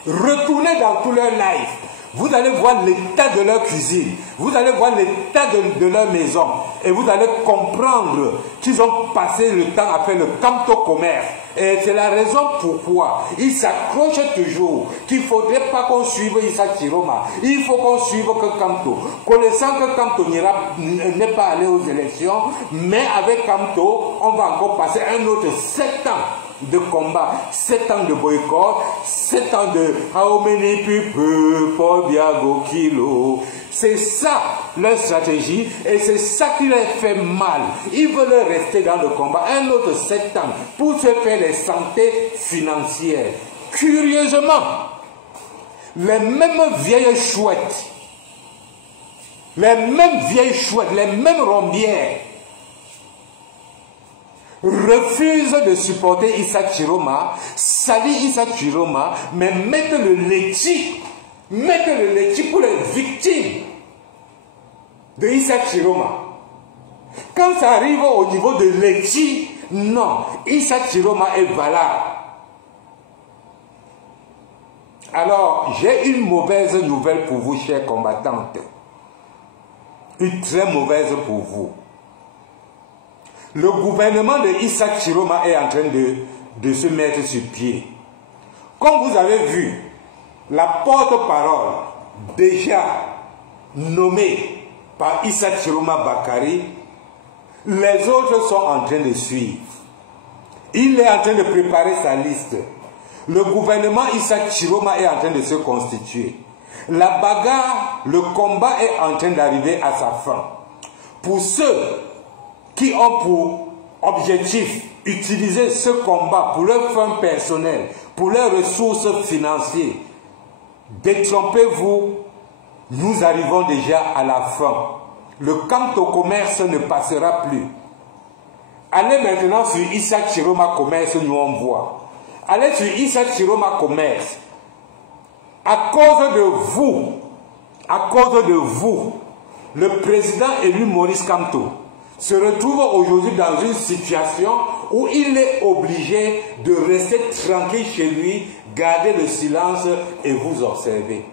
Retournez dans tout leur live. Vous allez voir l'état de leur cuisine. Vous allez voir l'état de leur maison. Et vous allez comprendre qu'ils ont passé le temps à faire le Kamto commerce. Et c'est la raison pourquoi ils s'accrochent toujours qu'il ne faudrait pas qu'on suive Issa Chiroma. Il faut qu'on suive que Kamto. Connaissant que Kamto n'est pas allé aux élections, mais avec Kamto, on va encore passer un autre 7 ans de combat, 7 ans de boycott, 7 ans de how many people pour Biago Kilo. C'est ça leur stratégie et c'est ça qui leur fait mal. Ils veulent rester dans le combat un autre 7 ans pour se faire les santé financières. Curieusement, les mêmes vieilles chouettes, les mêmes rombières refusent de supporter Issa Chiroma, salient Issa Chiroma, mais mettent le laitier pour les victimes de Issa Chiroma. Quand ça arrive au niveau de laitier, non, Issa Chiroma est valable. Alors, j'ai une mauvaise nouvelle pour vous, chers combattantes. Une très mauvaise pour vous. Le gouvernement de Issa Chiroma est en train de se mettre sur pied. Comme vous avez vu, la porte-parole déjà nommée par Issa Chiroma Bakary, les autres sont en train de suivre. Il est en train de préparer sa liste. Le gouvernement Issa Chiroma est en train de se constituer. La bagarre, le combat est en train d'arriver à sa fin. Pour ceux qui ont pour objectif utiliser ce combat pour leur fin personnelle, pour leurs ressources financières, détrompez-vous, nous arrivons déjà à la fin. Le Kamto commerce ne passera plus. Allez maintenant sur Issa Chiroma Commerce, nous on voit. Allez sur Issa Chiroma Commerce. À cause de vous, le président élu Maurice Kamto se retrouve aujourd'hui dans une situation où il est obligé de rester tranquille chez lui, garder le silence et vous observer.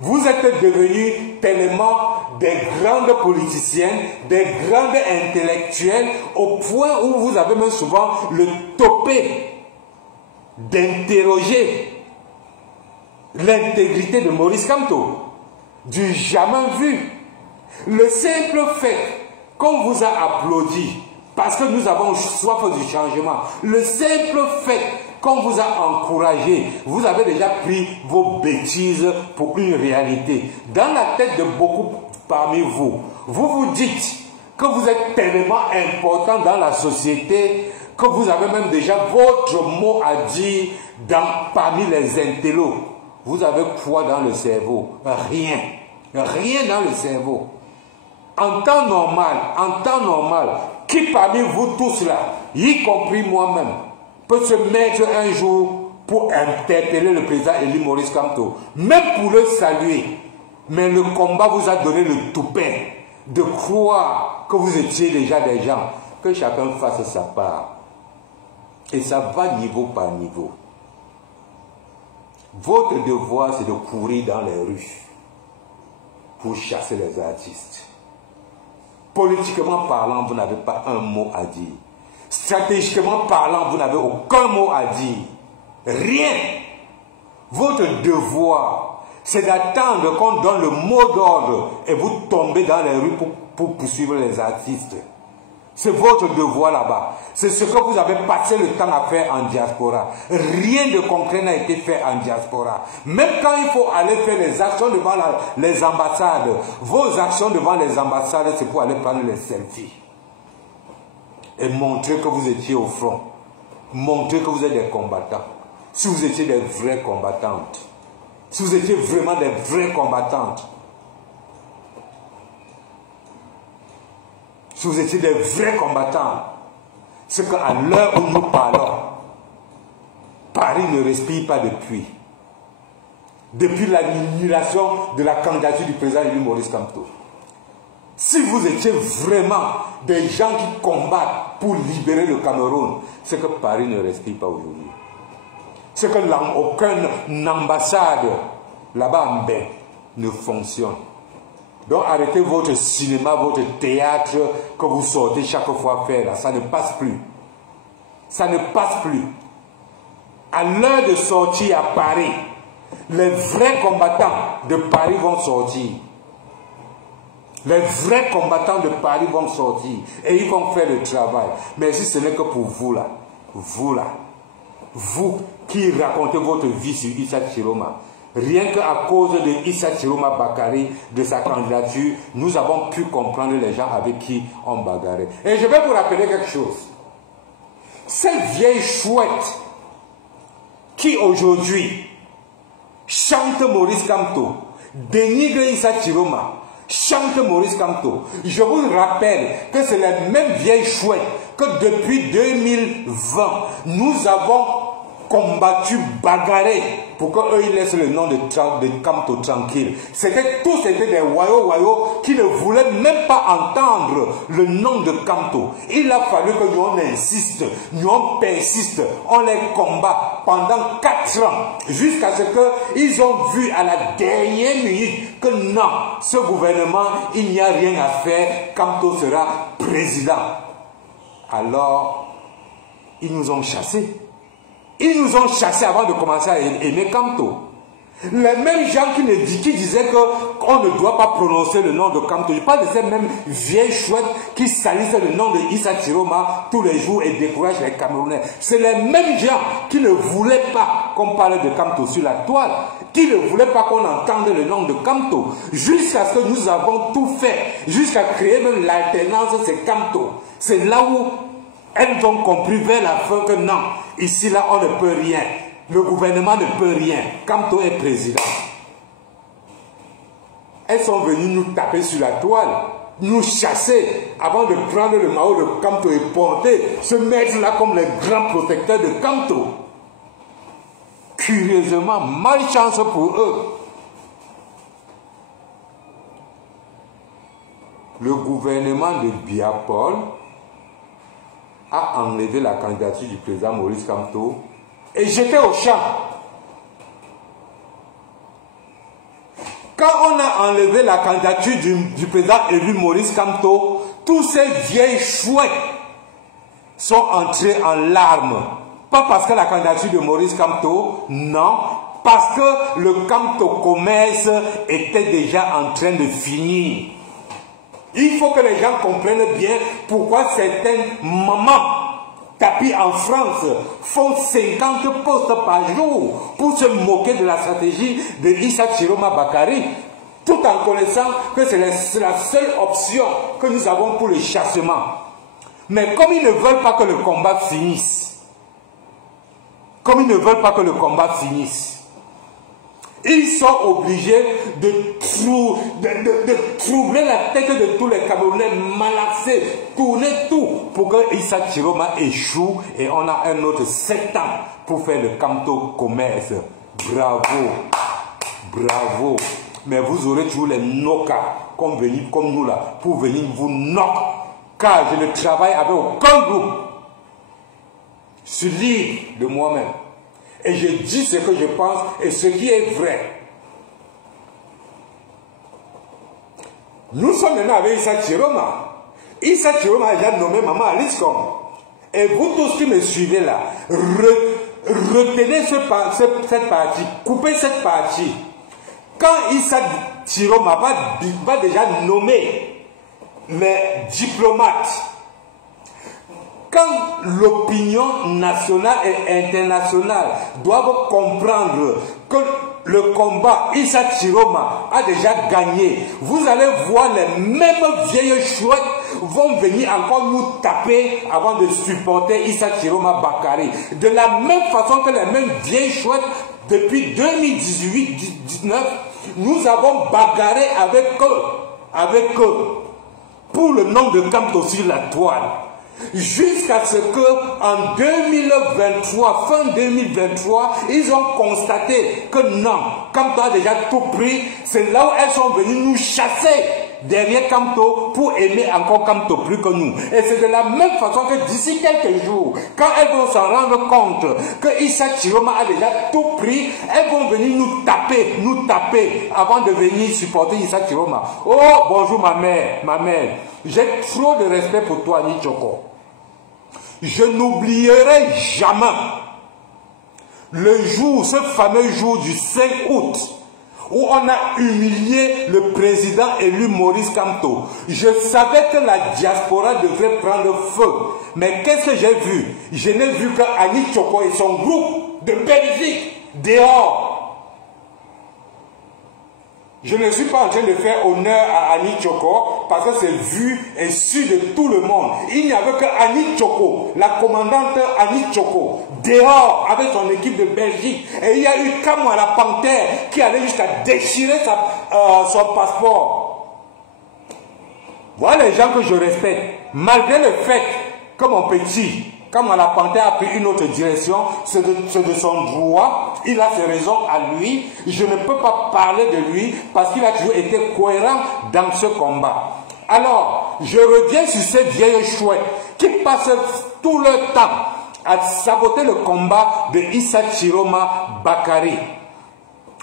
Vous êtes devenus tellement des grandes politiciennes, des grandes intellectuelles, au point où vous avez même souvent le topé d'interroger l'intégrité de Maurice Kamto. Du jamais vu. Le simple fait qu'on vous a applaudi parce que nous avons soif du changement, le simple fait qu'on vous a encouragé, vous avez déjà pris vos bêtises pour une réalité. Dans la tête de beaucoup parmi vous, vous vous dites que vous êtes tellement important dans la société que vous avez même déjà votre mot à dire parmi les intellos. Vous avez quoi dans le cerveau? Rien. Rien dans le cerveau. En temps normal, Qui parmi vous tous là, y compris moi-même, peut se mettre un jour pour interpeller le président Elie Maurice Kamto, même pour le saluer. Mais le combat vous a donné le toupin de croire que vous étiez déjà des gens. Que chacun fasse sa part. Et ça va niveau par niveau. Votre devoir, c'est de courir dans les rues pour chasser les artistes. Politiquement parlant, vous n'avez pas un mot à dire. Stratégiquement parlant, vous n'avez aucun mot à dire. Rien. Votre devoir, c'est d'attendre qu'on donne le mot d'ordre et vous tombez dans les rues pour poursuivre les artistes. C'est votre devoir là-bas. C'est ce que vous avez passé le temps à faire en diaspora. Rien de concret n'a été fait en diaspora. Même quand il faut aller faire les actions devant les ambassades, vos actions devant les ambassades, c'est pour aller prendre les selfies. Et montrer que vous étiez au front. Montrer que vous êtes des combattants. Si vous étiez des vraies combattantes. Si vous étiez vraiment des vraies combattantes. Si vous étiez des vrais combattants, c'est qu'à l'heure où nous parlons, Paris ne respire pas depuis. Depuis l'annulation de la candidature du président Elie Maurice Kamto. Si vous étiez vraiment des gens qui combattent pour libérer le Cameroun, c'est que Paris ne respire pas aujourd'hui. C'est que aucune ambassade là-bas en bain ne fonctionne. Donc arrêtez votre cinéma, votre théâtre que vous sortez chaque fois faire là. Ça ne passe plus. Ça ne passe plus. À l'heure de sortir à Paris, les vrais combattants de Paris vont sortir. Les vrais combattants de Paris vont sortir. Et ils vont faire le travail. Mais si ce n'est que pour vous là, vous qui racontez votre vie sur Issa Chiroma, rien qu'à cause de Issa Chiroma Bakary, de sa candidature, nous avons pu comprendre les gens avec qui on bagarrait. Et je vais vous rappeler quelque chose. Cette vieille chouette qui aujourd'hui chante Maurice Kamto, dénigre Issa Chiroma, chante Maurice Kamto. Je vous rappelle que c'est la même vieille chouette que depuis 2020, nous avons combattu, bagarré pour qu'eux ils laissent le nom de Kamto tranquille. Tous étaient des wayo qui ne voulaient même pas entendre le nom de Kamto. Il a fallu que nous on insiste, nous on persiste, on les combat pendant 4 ans, jusqu'à ce qu'ils ont vu à la dernière minute que non, ce gouvernement, il n'y a rien à faire, Kamto sera président. Alors, ils nous ont chassés. Ils nous ont chassés avant de commencer à aimer Kamto. Les mêmes gens qui disaient qu'on ne doit pas prononcer le nom de Kamto. Je parle de ces mêmes vieilles chouettes qui salissent le nom de Issa Chiroma tous les jours et découragent les Camerounais. C'est les mêmes gens qui ne voulaient pas qu'on parle de Kamto sur la toile, qui ne voulaient pas qu'on entende le nom de Kamto, jusqu'à ce que nous avons tout fait, jusqu'à créer même l'alternance, c'est Kamto. C'est là où elles ont compris vers la fin que non, ici là on ne peut rien. Le gouvernement ne peut rien. Kamto est président. Elles sont venues nous taper sur la toile, nous chasser, avant de prendre le maillot de Kamto et porter, se mettre là comme les grands protecteurs de Kamto. Curieusement, malchance pour eux. Le gouvernement de Biapol a enlevé la candidature du président Maurice Kamto et j'étais au champ. Quand on a enlevé la candidature du président élu Maurice Kamto, tous ces vieilles chouettes sont entrés en larmes. Pas parce que la candidature de Maurice Kamto, non, parce que le Kamto commerce était déjà en train de finir. Il faut que les gens comprennent bien pourquoi certaines mamans tapis en France font 50 postes par jour pour se moquer de la stratégie de Issa Chiroma Bakary, tout en connaissant que c'est la seule option que nous avons pour le chassement. Mais comme ils ne veulent pas que le combat finisse, Ils sont obligés de troubler la tête de tous les Camerounais, malaxer, tourner tout pour que Issa Chiroma échoue et on a un autre 7 ans pour faire le Kamto commerce. Bravo, bravo. Mais vous aurez toujours les knockers comme nous là pour venir vous knock. Car je ne travaille avec aucun groupe. Je suis libre de moi-même. Et je dis ce que je pense et ce qui est vrai. Nous sommes maintenant avec Issa Chiroma. Issa Chiroma a déjà nommé Maman Alice comme. Et vous tous qui me suivez là, retenez cette partie, coupez cette partie. Quand Issa Chiroma va déjà nommer les diplomates, quand l'opinion nationale et internationale doivent comprendre que le combat Issa Chiroma a déjà gagné, vous allez voir les mêmes vieilles chouettes vont venir encore nous taper avant de supporter Issa Chiroma Bakary. De la même façon que les mêmes vieilles chouettes, depuis 2018-19, nous avons bagarré avec eux pour le nom de Kamto sur la toile. Jusqu'à ce que en 2023, fin 2023, ils ont constaté que non, Kamto a déjà tout pris. C'est là où elles sont venues nous chasser derrière Kamto pour aimer encore Kamto plus que nous. Et c'est de la même façon que d'ici quelques jours, quand elles vont s'en rendre compte que Issa Chiroma a déjà tout pris, elles vont venir nous taper avant de venir supporter Issa Chiroma. Oh, bonjour ma mère. J'ai trop de respect pour toi, Ani Tchoko. Je n'oublierai jamais le jour, ce fameux jour du 5 août, où on a humilié le président élu Maurice Kamto. Je savais que la diaspora devrait prendre feu. Mais qu'est-ce que j'ai vu? Je n'ai vu que Ani Tchoko et son groupe de Belgique dehors. Je ne suis pas en train de faire honneur à Ani Tchoko parce que c'est vu et su de tout le monde. Il n'y avait que Ani Tchoko, la commandante Ani Tchoko, dehors avec son équipe de Belgique. Et il y a eu Kamwa la panthère qui allait jusqu'à déchirer son passeport. Voilà les gens que je respecte. Malgré le fait que mon petit, Kamwa la panthère a pris une autre direction, c'est de son droit, il a ses raisons à lui, je ne peux pas parler de lui parce qu'il a toujours été cohérent dans ce combat. Alors, je reviens sur ces vieilles chouettes qui passent tout leur temps à saboter le combat de Issa Chiroma Bakary.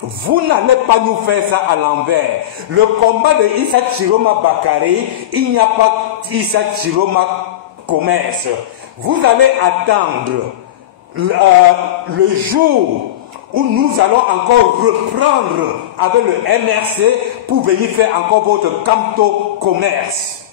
Vous n'allez pas nous faire ça à l'envers. Le combat de Issa Chiroma Bakary, il n'y a pas Issa Chiroma commerce. Vous allez attendre le jour où nous allons encore reprendre avec le MRC pour venir faire encore votre Kamto commerce.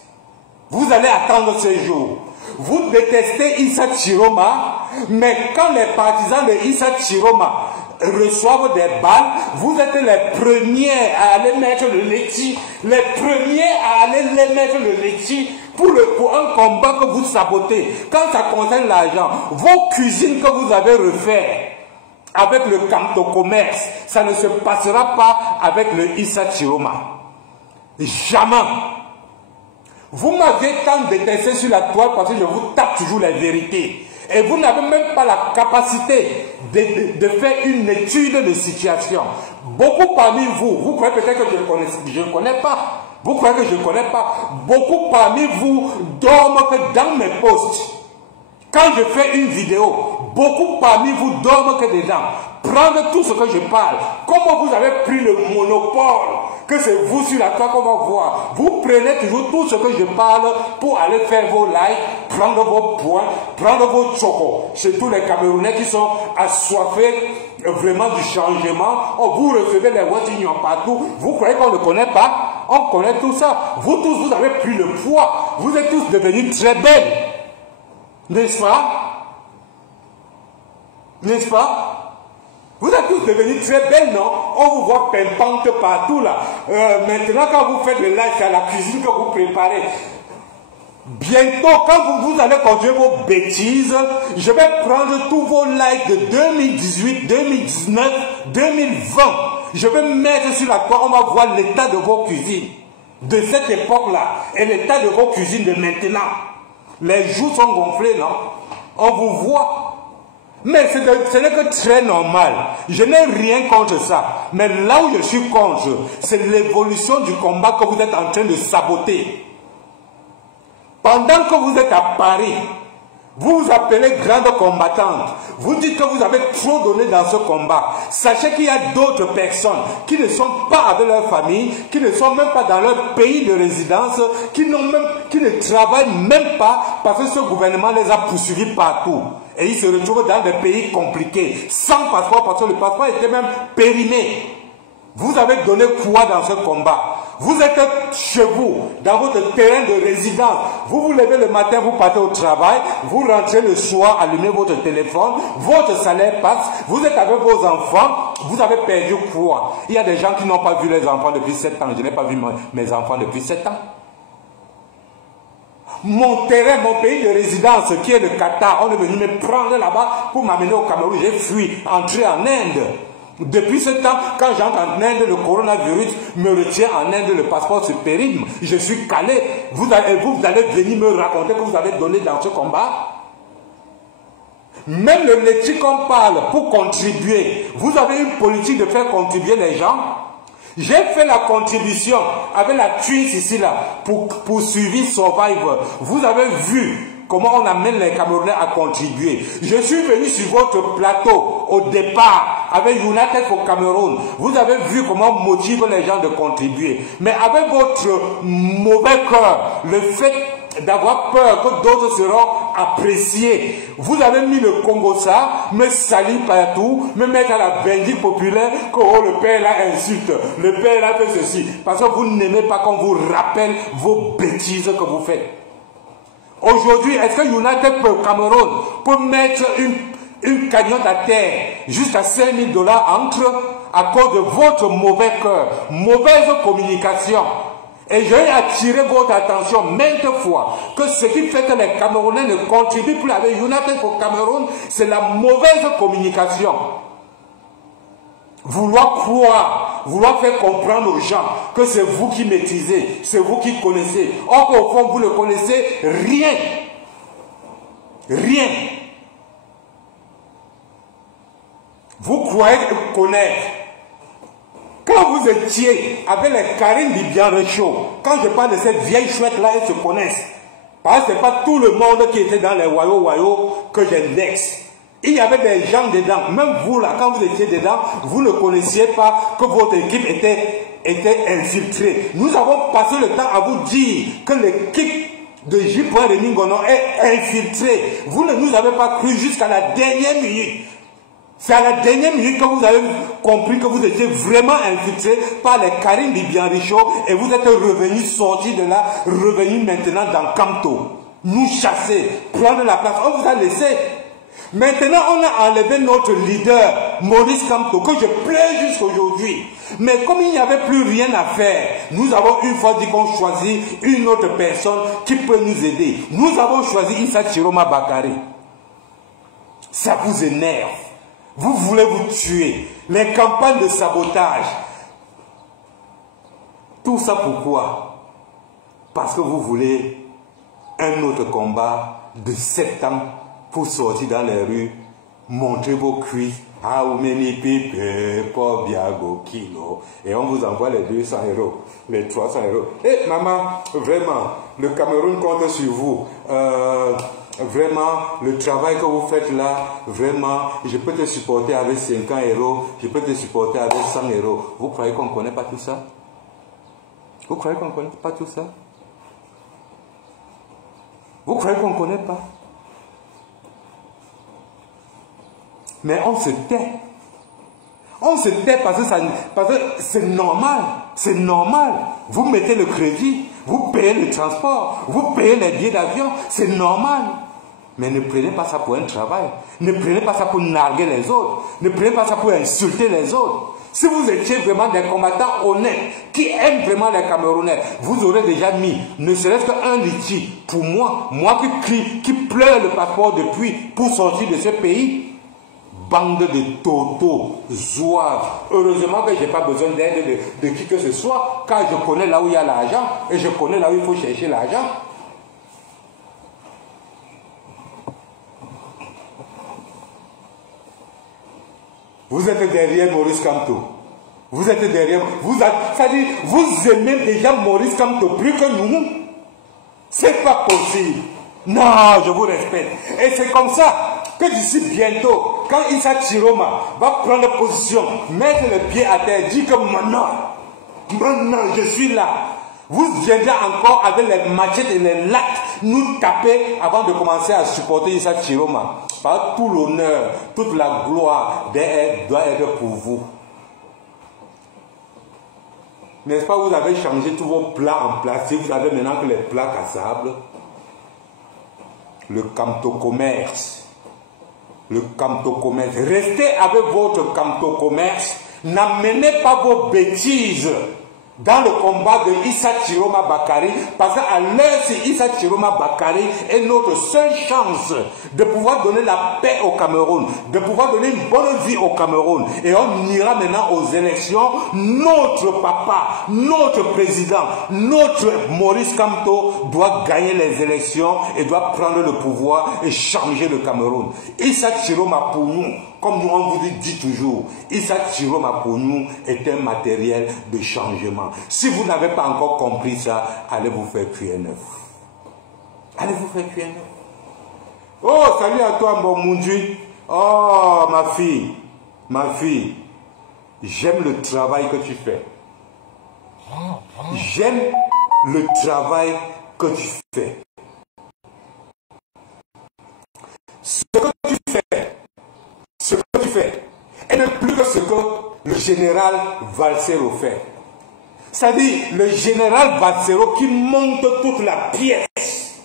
Vous allez attendre ce jour. Vous détestez Issa Chiroma, mais quand les partisans de Issa Chiroma reçoivent des balles, vous êtes les premiers à aller mettre le Letchi, les premiers à aller les mettre le Letchi pour un combat que vous sabotez. Quand ça concerne l'argent, vos cuisines que vous avez refaites avec le Kamto commerce, ça ne se passera pas avec le Issa Chiroma. Jamais. Vous m'avez tant détesté sur la toile parce que je vous tape toujours la vérité. Et vous n'avez même pas la capacité de faire une étude de situation. Beaucoup parmi vous, vous croyez peut-être que je ne connais pas. Vous croyez que je ne connais pas. Beaucoup parmi vous dorment que dans mes posts. Quand je fais une vidéo, beaucoup parmi vous dorment que dedans. Prendre tout ce que je parle. Comment vous avez pris le monopole que c'est vous sur la toile qu'on va voir. Vous prenez toujours tout ce que je parle pour aller faire vos likes, prendre vos points, prendre vos chocos. C'est tous les Camerounais qui sont assoiffés vraiment du changement. Oh, vous recevez les Watinions partout. Vous croyez qu'on ne connaît pas? On connaît tout ça. Vous tous, vous avez pris le poids. Vous êtes tous devenus très belles. N'est-ce pas? N'est-ce pas? Vous êtes tous devenus très belles, non? On vous voit pimpante partout là. Maintenant, quand vous faites le live, c'est à la cuisine que vous préparez. Bientôt, quand vous allez continuer vos bêtises, je vais prendre tous vos likes de 2018, 2019, 2020. Je vais mettre sur la toile, on va voir l'état de vos cuisines de cette époque-là et l'état de vos cuisines de maintenant. Les joues sont gonflées, non? On vous voit. Mais ce n'est que très normal. Je n'ai rien contre ça. Mais là où je suis contre, c'est l'évolution du combat que vous êtes en train de saboter. Pendant que vous êtes à Paris, vous vous appelez grande combattante. Vous dites que vous avez trop donné dans ce combat. Sachez qu'il y a d'autres personnes qui ne sont pas avec leur famille, qui ne sont même pas dans leur pays de résidence, qui ne travaillent même pas parce que ce gouvernement les a poursuivis partout. Et ils se retrouvent dans des pays compliqués, sans passeport, parce que le passeport était même périmé. Vous avez donné quoi dans ce combat? Vous êtes chez vous, dans votre terrain de résidence. Vous vous levez le matin, vous partez au travail, vous rentrez le soir, allumez votre téléphone, votre salaire passe, vous êtes avec vos enfants, vous avez perdu quoi? Il y a des gens qui n'ont pas vu les enfants depuis 7 ans. Je n'ai pas vu mes enfants depuis 7 ans. Mon terrain, mon pays de résidence, qui est le Qatar, on est venu me prendre là-bas pour m'amener au Cameroun. J'ai fui, entré en Inde. Depuis ce temps, quand j'entre en Inde, le coronavirus me retient en Inde, le passeport se périme. Je suis calé. Vous allez venir me raconter que vous avez donné dans ce combat. Même le laitier qu'on parle pour contribuer, vous avez une politique de faire contribuer les gens. J'ai fait la contribution avec la Twins ici là pour suivi Survivor. Vous avez vu comment on amène les Camerounais à contribuer. Je suis venu sur votre plateau au départ avec United for Cameroun. Vous avez vu comment on motive les gens de contribuer. Mais avec votre mauvais cœur, le fait d'avoir peur que d'autres seront appréciés. Vous avez mis le Congo ça, me salir partout, me mettre à la vindicte populaire que oh, le père là insulte, le père là fait ceci. Parce que vous n'aimez pas qu'on vous rappelle vos bêtises que vous faites. Aujourd'hui, est-ce que United for Cameroun peut mettre une cagnotte à terre jusqu'à 5 000 $ entre à cause de votre mauvais cœur, mauvaise communication? Et j'ai attiré votre attention maintes fois que ce qui fait que les Camerounais ne contribuent plus avec United for Cameroun, c'est la mauvaise communication. Vouloir croire, vouloir faire comprendre aux gens que c'est vous qui maîtrisez, c'est vous qui connaissez. Or au fond, vous ne connaissez rien. Rien. Vous croyez connaître. Quand vous étiez avec les Karine Bibian-Rechaud, quand je parle de cette vieille chouette-là, elles se connaissent. Parce que ce n'est pas tout le monde qui était dans les Wayo que j'indexe. Il y avait des gens dedans. Même vous, là, quand vous étiez dedans, vous ne connaissiez pas que votre équipe était infiltrée. Nous avons passé le temps à vous dire que l'équipe de J. Rémy Ngonon est infiltrée. Vous ne nous avez pas cru jusqu'à la dernière minute. C'est à la dernière minute que vous avez compris que vous étiez vraiment infiltré par les Karine Bibian-Rechaud et vous êtes revenu, sorti de là, revenu maintenant dans Camto. Nous chasser, prendre la place. On vous a laissé. Maintenant, on a enlevé notre leader, Maurice Kamto, que je plains jusqu'aujourd'hui. Mais comme il n'y avait plus rien à faire, nous avons une fois dit qu'on choisit une autre personne qui peut nous aider. Nous avons choisi Issa Chiroma Bakari. Ça vous énerve. Vous voulez vous tuer. Les campagnes de sabotage. Tout ça pourquoi? Parce que vous voulez un autre combat de 7 ans pour sortir dans les rues, montrer vos cuisses. How many people pour Biago Kilo? Et on vous envoie les 200 €, les 300 €. Eh maman, vraiment, le Cameroun compte sur vous. Vraiment, le travail que vous faites là, vraiment, je peux te supporter avec 50 €, je peux te supporter avec 100 €. Vous croyez qu'on ne connaît pas tout ça? Vous croyez qu'on ne connaît pas tout ça? Vous croyez qu'on ne connaît pas? Mais on se tait. On se tait parce que c'est normal. C'est normal. Vous mettez le crédit, vous payez le transport, vous payez les billets d'avion. C'est normal. Mais ne prenez pas ça pour un travail. Ne prenez pas ça pour narguer les autres. Ne prenez pas ça pour insulter les autres. Si vous étiez vraiment des combattants honnêtes, qui aiment vraiment les Camerounais, vous aurez déjà mis, ne serait-ce qu'un litige. Pour moi qui pleure le passeport depuis pour sortir de ce pays, bande de totos, zouaves. Heureusement que je n'ai pas besoin d'aide de qui que ce soit, car je connais là où il y a l'argent et je connais là où il faut chercher l'argent. Vous êtes derrière Maurice Kamto. Vous êtes derrière. C'est-à-dire, vous aimez déjà Maurice Kamto plus que nous. C'est pas possible. Non, je vous respecte. Et c'est comme ça que d'ici bientôt, quand Issa Chiroma va prendre position, mettre le pied à terre, dire que maintenant, je suis là. Vous viendrez encore avec les machettes et les lattes nous taper avant de commencer à supporter Issa Chiroma. Par tout l'honneur, toute la gloire doit être pour vous. N'est-ce pas, vous avez changé tous vos plats en plastique, vous avez maintenant que les plats cassables. Le Kamto commerce. Le Kamto commerce. Restez avec votre Kamto commerce. N'amenez pas vos bêtises dans le combat de Issa Chiroma Bakary, parce qu'à l'heure, si Issa Chiroma Bakary est notre seule chance de pouvoir donner la paix au Cameroun, de pouvoir donner une bonne vie au Cameroun, et on ira maintenant aux élections, notre papa, notre président, notre Maurice Kamto doit gagner les élections et doit prendre le pouvoir et changer le Cameroun. Issa Chiroma pour nous, comme nous on vous dit toujours, Issa Chiroma pour nous est un matériel de changement. Si vous n'avez pas encore compris ça, allez vous faire cuire neuf. Allez vous faire cuire neuf. Oh, salut à toi, mon Moundji. Oh, ma fille, j'aime le travail que tu fais. J'aime le travail que tu fais. Ce que tu fais, et même plus que ce que le général Valsero fait. C'est-à-dire le général Valsero qui monte toute la pièce.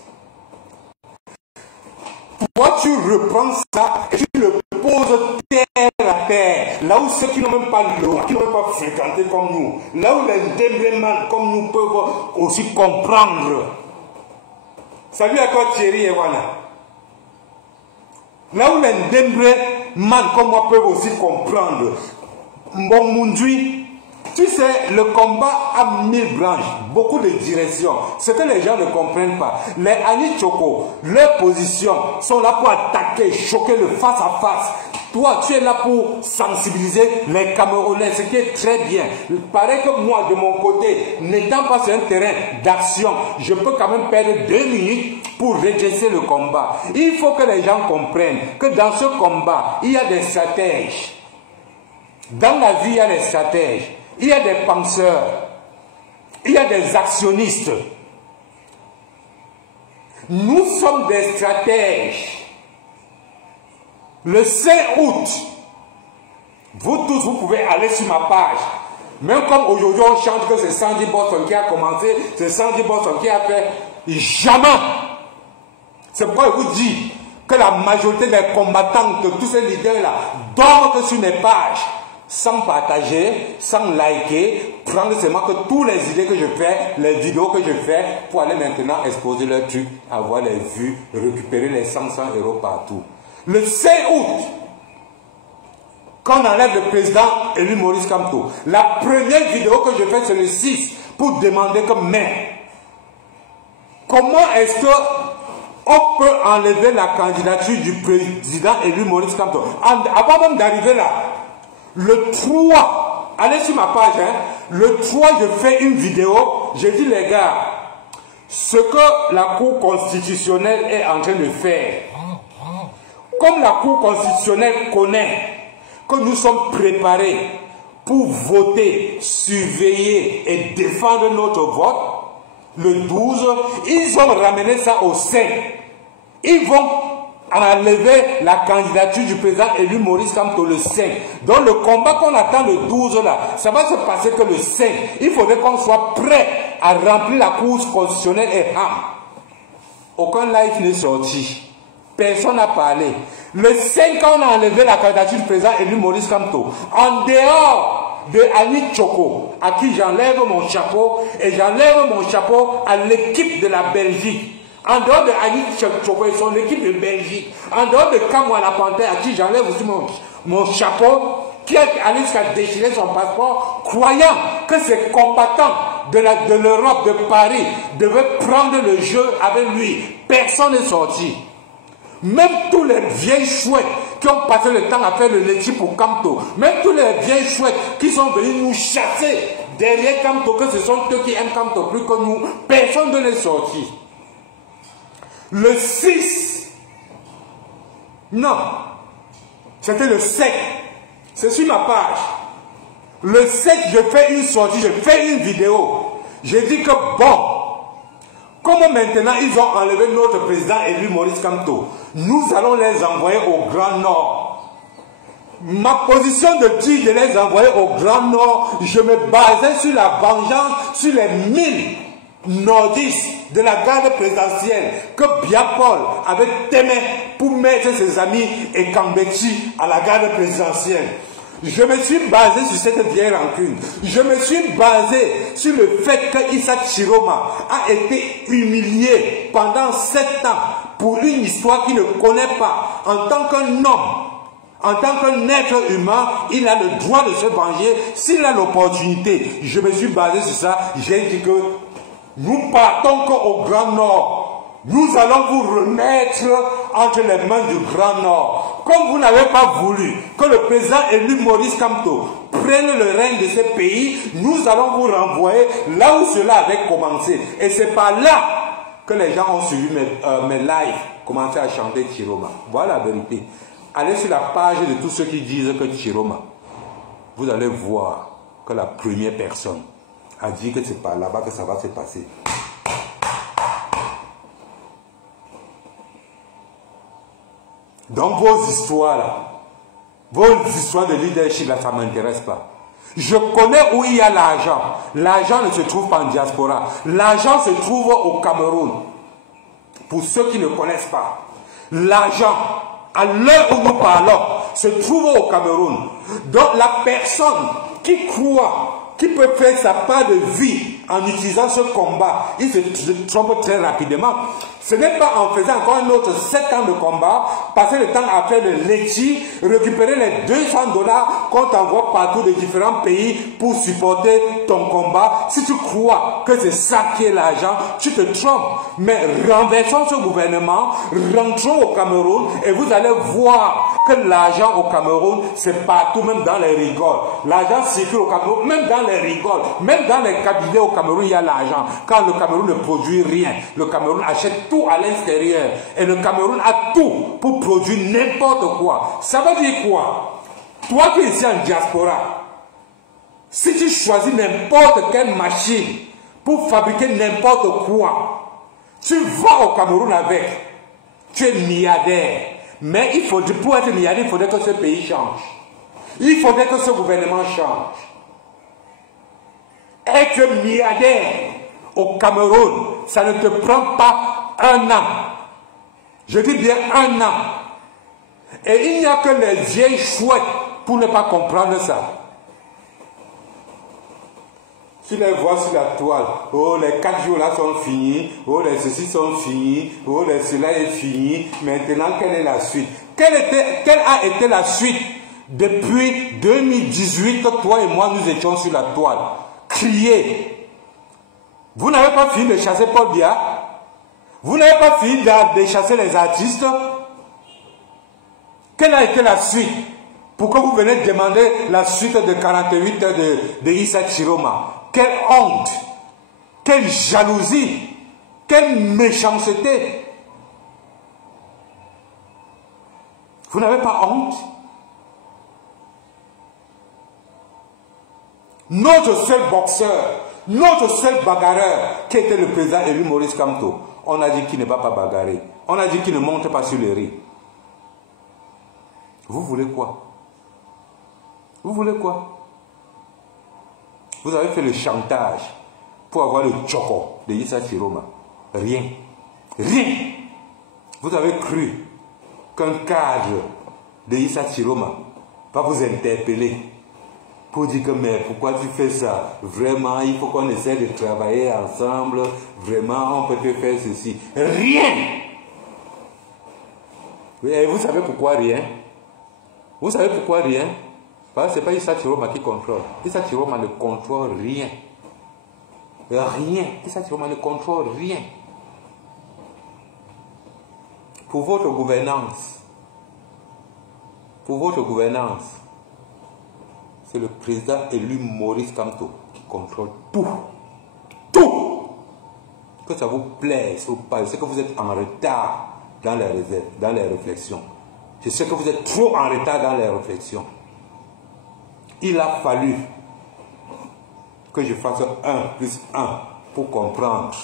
Toi, tu reprends ça et tu le poses terre à terre. Là où ceux qui n'ont même pas l'eau, qui n'ont même pas fréquenté comme nous, là où les démembrements comme nous peuvent aussi comprendre. Salut à toi Thierry Ewana. Là où les démembrements comme moi peuvent aussi comprendre. Mon Moundji, tu sais, le combat a 1000 branches, beaucoup de directions. Ce que les gens ne comprennent pas. Les Ani Choko, leurs positions sont là pour attaquer, choquer le face à face. Toi, tu es là pour sensibiliser les Camerounais, ce qui est très bien. Il paraît que moi, de mon côté, n'étant pas sur un terrain d'action, je peux quand même perdre 2 minutes pour redresser le combat. Il faut que les gens comprennent que dans ce combat, il y a des stratèges. Dans la vie, il y a des stratèges. Il y a des penseurs, il y a des actionnistes. Nous sommes des stratèges. Le 5 août, vous tous, vous pouvez aller sur ma page. Même comme aujourd'hui, on chante que c'est Sandy Boston qui a commencé, c'est Sandy Boston qui a fait. Jamais. C'est pourquoi je vous dis que la majorité des combattants, de tous ces leaders-là, dorment sur mes pages. Sans partager, sans liker, prendre seulement que tous les idées que je fais, les vidéos que je fais, pour aller maintenant exposer leurs trucs, avoir les vues, récupérer les 100 € partout. Le 5 août, quand on enlève le président élu Maurice Kamto, la première vidéo que je fais c'est le 6 pour demander que, mais, comment est-ce que on peut enlever la candidature du président élu Maurice Kamto? Avant même d'arriver là, le 3, allez sur ma page, hein, le 3, je fais une vidéo, je dis les gars, ce que la Cour constitutionnelle est en train de faire, comme la Cour constitutionnelle connaît que nous sommes préparés pour voter, surveiller et défendre notre vote, le 12, ils ont ramené ça au 5. Ils vont enlever la candidature du président élu Maurice Kamto le 5. Donc le combat qu'on attend le 12 là, ça va se passer que le 5. Il faudrait qu'on soit prêt à remplir la Cour constitutionnelle et aucun live n'est sorti. Personne n'a parlé. Le 5 quand on a enlevé la candidature du président élu Maurice Kamto, en dehors de Annie Tchoko, à qui j'enlève mon chapeau, et j'enlève mon chapeau à l'équipe de la Belgique. En dehors de Annie Tchoko et son équipe de Belgique, en dehors de Kamwa la Panthère, à qui j'enlève aussi mon chapeau, qui est allé jusqu'à déchirer son passeport, croyant que ces combattants de l'Europe, de Paris, devaient prendre le jeu avec lui. Personne n'est sorti. Même tous les vieilles chouettes qui ont passé le temps à faire le Lechi pour Kamto, même tous les vieilles chouettes qui sont venus nous chasser derrière Kamto, que ce sont eux qui aiment Kamto plus que nous, personne n'est sorti. Le 6, non, c'était le 7, c'est sur ma page. Le 7, je fais une sortie, je fais une vidéo. J'ai dit que bon, comme maintenant ils ont enlevé notre président élu Maurice Kamto, nous allons les envoyer au Grand Nord. Ma position de dire de les envoyer au Grand Nord, je me basais sur la vengeance, sur les 1000 nordistes de la garde présidentielle que Biapol avait aimé pour mettre ses amis et Kambetchi à la garde présidentielle. Je me suis basé sur cette vieille rancune. Je me suis basé sur le fait que Issa Chiroma a été humilié pendant 7 ans pour une histoire qu'il ne connaît pas. En tant qu'un homme, en tant qu'un être humain, il a le droit de se venger s'il a l'opportunité. Je me suis basé sur ça. J'ai dit que nous partons qu'au Grand Nord. Nous allons vous remettre entre les mains du Grand Nord. Comme vous n'avez pas voulu que le président élu Maurice Kamto prenne le règne de ce pays, nous allons vous renvoyer là où cela avait commencé. Et c'est par là que les gens ont suivi mes lives, commencé à chanter Chiroma. Voilà la vérité. Allez sur la page de tous ceux qui disent que Chiroma, vous allez voir que la première personne a dit que c'est par là-bas que ça va se passer. Donc vos histoires là, vos histoires de leadership là, ça ne m'intéresse pas. Je connais où il y a l'argent. L'argent ne se trouve pas en diaspora. L'argent se trouve au Cameroun. Pour ceux qui ne connaissent pas, l'argent, à l'heure où nous parlons, se trouve au Cameroun. Donc la personne qui croit, qui peut faire sa part de vie en utilisant ce combat, il se trompe très rapidement. Ce n'est pas en faisant encore un autre 7 ans de combat, passer le temps à faire le Lechi, récupérer les $200 qu'on t'envoie partout de différents pays pour supporter ton combat. Si tu crois que c'est ça qui est l'argent, tu te trompes. Mais renversons ce gouvernement, rentrons au Cameroun et vous allez voir que l'argent au Cameroun, c'est partout, même dans les rigoles. L'argent circule au Cameroun, même dans les rigoles, même dans les cabinets au Cameroun, il y a l'argent. Quand le Cameroun ne produit rien, le Cameroun achète tout à l'extérieur. Et le Cameroun a tout pour produire n'importe quoi. Ça veut dire quoi? Toi qui es ici en diaspora, si tu choisis n'importe quelle machine pour fabriquer n'importe quoi, tu vas au Cameroun avec. Tu es milliardaire. Mais il faut, pour être milliardaire, il faudrait que ce pays change. Il faudrait que ce gouvernement change. Être milliardaire au Cameroun, ça ne te prend pas un an. Je dis bien un an. Et il n'y a que les vieilles chouettes pour ne pas comprendre ça. Tu les vois sur la toile. Oh, les 4 jours là sont finis. Oh, les ceci sont finis. Oh, les cela est fini. Maintenant, quelle est la suite? Quelle a été la suite depuis 2018 que toi et moi nous étions sur la toile? Crier. Vous n'avez pas fini de chasser Paul Biya? Vous n'avez pas fini de chasser les artistes? Quelle a été la suite? Pourquoi vous venez demander la suite de 48 heures de Issa Chiroma? Quelle honte! Quelle jalousie! Quelle méchanceté! Vous n'avez pas honte? Notre seul boxeur, notre seul bagarreur, qui était le président élu Maurice Kamto, on a dit qu'il ne va pas bagarrer. On a dit qu'il ne monte pas sur le riz. Vous voulez quoi? Vous voulez quoi? Vous avez fait le chantage pour avoir le tchoko de Issa Chiroma. Rien. Rien. Vous avez cru qu'un cadre de Issa Chiroma va vous interpeller pour dire que mais pourquoi tu fais ça? Vraiment, il faut qu'on essaie de travailler ensemble. Vraiment, on peut te faire ceci. Rien. Et vous savez pourquoi rien? Vous savez pourquoi rien? Parce que ce n'est pas Issa Chiroma qui contrôle. Issa Chiroma ne contrôle rien. Rien. Issa Chiroma ne contrôle rien. Pour votre gouvernance, c'est le président élu Maurice Kamto qui contrôle tout. Tout. Que ça vous plaise ou pas, je sais que vous êtes en retard dans les réflexions. Je sais que vous êtes trop en retard dans les réflexions. Il a fallu que je fasse 1 plus 1 pour comprendre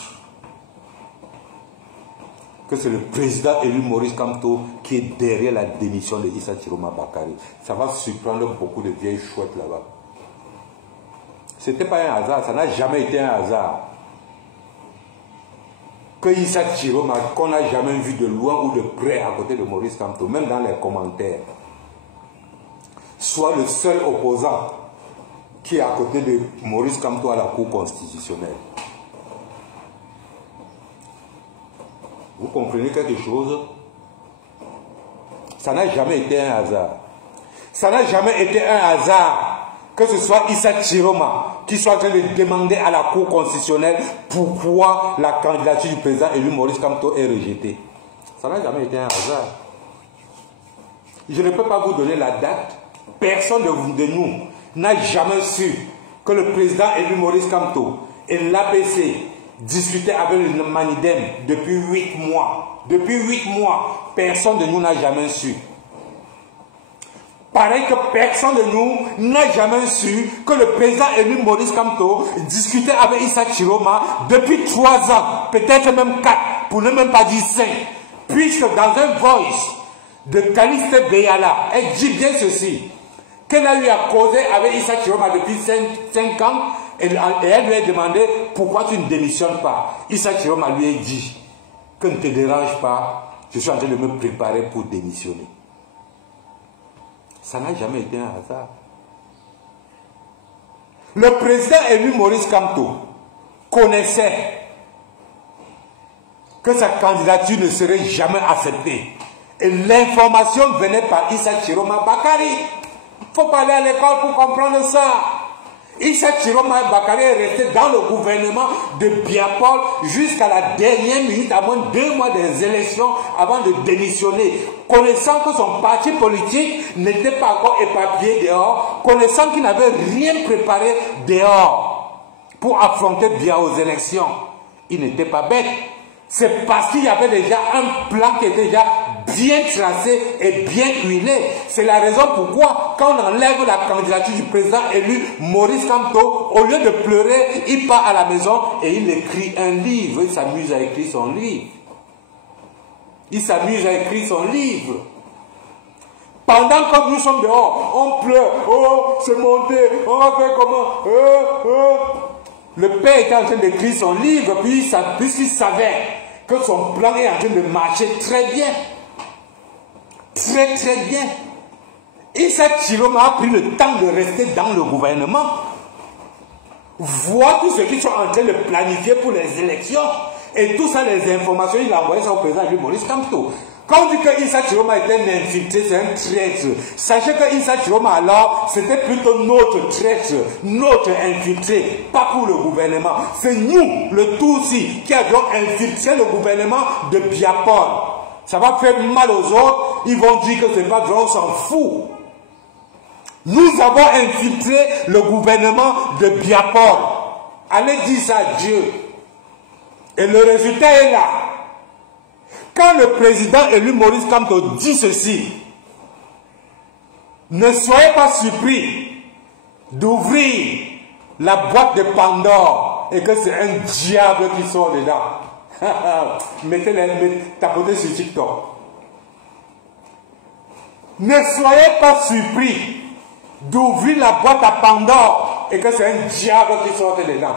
que c'est le président élu Maurice Kamto qui est derrière la démission de Issa Chiroma Bakary. Ça va surprendre beaucoup de vieilles chouettes là-bas. Ce n'était pas un hasard, ça n'a jamais été un hasard. Que Issa Chiroma, qu'on n'a jamais vu de loin ou de près à côté de Maurice Kamto, même dans les commentaires, soit le seul opposant qui est à côté de Maurice Kamto à la Cour constitutionnelle. Vous comprenez quelque chose? Ça n'a jamais été un hasard. Ça n'a jamais été un hasard que ce soit Issa Chiroma qui soit en train de demander à la Cour constitutionnelle pourquoi la candidature du président élu Maurice Kamto est rejetée. Ça n'a jamais été un hasard. Je ne peux pas vous donner la date. Personne de nous n'a jamais su que le président élu Maurice Kamto et l'APC discutaient avec le Manidem depuis 8 mois. Depuis 8 mois, personne de nous n'a jamais su. Pareil que personne de nous n'a jamais su que le président élu Maurice Kamto discutait avec Issa Chiroma depuis 3 ans, peut-être même 4, pour ne même pas dire 5. Puisque dans un voice de Caliste Beyala, elle dit bien ceci, qu'elle a eu à causer avec Issa Chiroma depuis 5 ans, et elle lui a demandé pourquoi tu ne démissionnes pas. Issa Chiroma lui a dit que ne te dérange pas, je suis en train de me préparer pour démissionner. Ça n'a jamais été un hasard. Le président élu Maurice Kamto connaissait que sa candidature ne serait jamais acceptée. Et l'information venait par Issa Chiroma Bakary. Il faut pas aller à l'école pour comprendre ça. Issa Chiroma Bakary est resté dans le gouvernement de Biapol jusqu'à la dernière minute, à moins de 2 mois des élections avant de démissionner. Connaissant que son parti politique n'était pas encore éparpillé dehors, connaissant qu'il n'avait rien préparé dehors pour affronter bien aux élections. Il n'était pas bête. C'est parce qu'il y avait déjà un plan qui était déjà bien tracé et bien huilé. C'est la raison pourquoi, quand on enlève la candidature du président élu Maurice Kamto, au lieu de pleurer, il part à la maison et il écrit un livre. Il s'amuse à écrire son livre. Il s'amuse à écrire son livre. Pendant que nous sommes dehors, on pleure. Oh, c'est monté. On va faire comment? Le père était en train d'écrire son livre, puisqu'il savait que son plan est en train de marcher très bien. Très très bien. Issa Chiroma a pris le temps de rester dans le gouvernement, voir tout ce qu'ils sont en train de planifier pour les élections. Et tout ça, les informations, il a envoyé ça au président Maurice Kamto. Quand on dit que Issa Chiroma était un infiltré, c'est un traître. Sachez que Issa Chiroma, alors, c'était plutôt notre traître, notre infiltré, pas pour le gouvernement. C'est nous, le Tutsi, qui avions infiltré le gouvernement de Biapol. Ça va faire mal aux autres, ils vont dire que c'est pas vrai, on s'en fout. Nous avons infiltré le gouvernement de Biapol. Allez dire ça à Dieu. Et le résultat est là. Quand le président élu Maurice Kamto dit ceci, ne soyez pas surpris d'ouvrir la boîte de Pandore et que c'est un diable qui sort dedans. Tapotez sur TikTok. Ne soyez pas surpris d'ouvrir la boîte à Pandore et que c'est un diable qui sort dedans.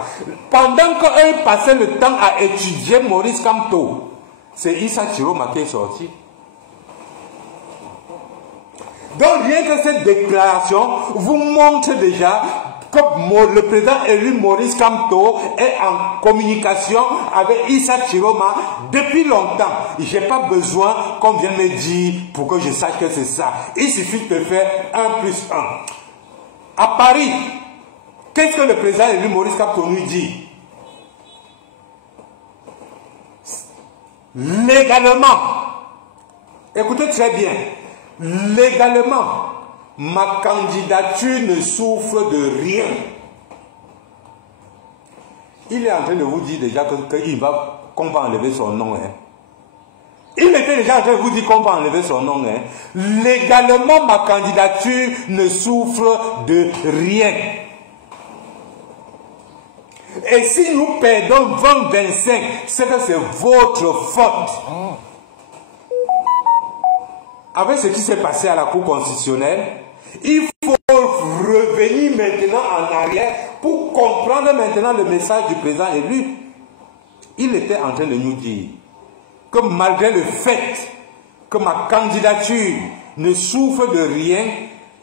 Pendant qu'eux passaient le temps à étudier Maurice Kamto, c'est Issa Chiroma qui est sorti. Donc rien que cette déclaration vous montre déjà que le président élu Maurice Kamto est en communication avec Issa Chiroma depuis longtemps. Je n'ai pas besoin qu'on vienne me dire pour que je sache que c'est ça. Il suffit de faire 1+1. À Paris, qu'est-ce que le président élu Maurice Kamto nous dit? Légalement, écoutez très bien, légalement, ma candidature ne souffre de rien. Il est en train de vous dire déjà qu'on va enlever son nom. Hein. Il était déjà en train de vous dire qu'on va enlever son nom. Hein. Légalement, ma candidature ne souffre de rien. Et si nous perdons 20-25, c'est que c'est votre faute. Avec ce qui s'est passé à la Cour constitutionnelle, il faut revenir maintenant en arrière pour comprendre maintenant le message du président élu. Il était en train de nous dire que malgré le fait que ma candidature ne souffre de rien,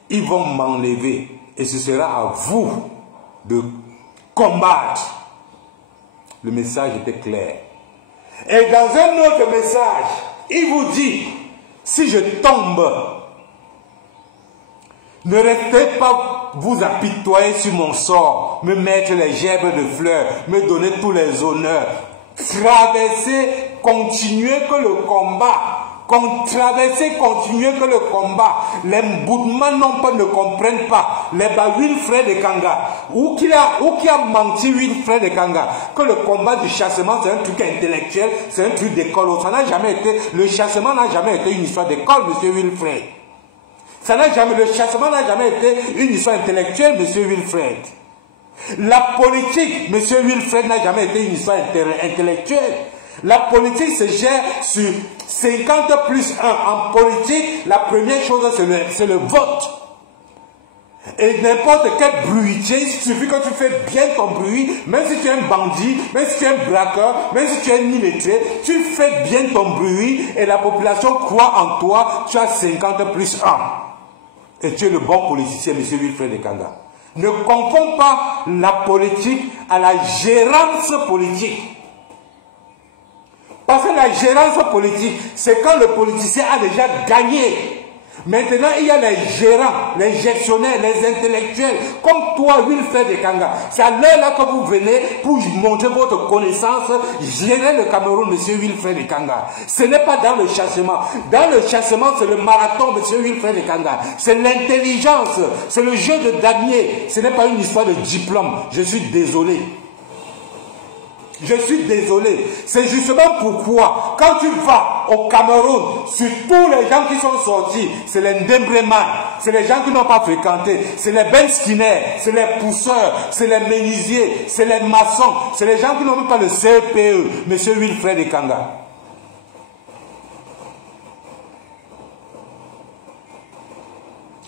ils vont m'enlever. Et ce sera à vous de combattre. Le message était clair. Et dans un autre message, il vous dit, si je tombe, ne restez pas vous apitoyer sur mon sort, me mettre les gerbes de fleurs, me donner tous les honneurs. Traversez, continuez que le combat. Traversez, continuez que le combat. Les Boudman ne comprennent pas. Les Wilfred de Kanga. Ou qui a menti Wilfred de Kanga. Que le combat du chassement c'est un truc intellectuel, c'est un truc d'école. Ça n'a jamais été, le chassement n'a jamais été une histoire d'école, monsieur Wilfred. Le chassement n'a jamais été une histoire intellectuelle, monsieur Wilfred. La politique, monsieur Wilfred, n'a jamais été une histoire intellectuelle. La politique se gère sur 50+1. En politique, la première chose, c'est le vote. Et n'importe quel bruitier, il suffit que tu fais bien ton bruit, même si tu es un bandit, même si tu es un braqueur, même si tu es un illettré, tu fais bien ton bruit et la population croit en toi, tu as 50+1. Et tu es le bon politicien, monsieur Wilfred de Kanga. Ne confonds pas la politique à la gérance politique. Parce que la gérance politique, c'est quand le politicien a déjà gagné. Maintenant, il y a les gérants, les gestionnaires, les intellectuels, comme toi, Wilfred de Kanga. C'est à l'heure là que vous venez pour montrer votre connaissance, gérer le Cameroun, monsieur Wilfred de Kanga. Ce n'est pas dans le chassement. Dans le chassement, c'est le marathon, monsieur Wilfred de Kanga. C'est l'intelligence, c'est le jeu de damier. Ce n'est pas une histoire de diplôme. Je suis désolé. Je suis désolé. C'est justement pourquoi, quand tu vas au Cameroun, sur tous les gens qui sont sortis, c'est les Ndembreman, c'est les gens qui n'ont pas fréquenté, c'est les Ben Skinner, c'est les pousseurs, c'est les menuisiers, c'est les maçons, c'est les gens qui n'ont même pas le CPE, monsieur Wilfred de Kanga.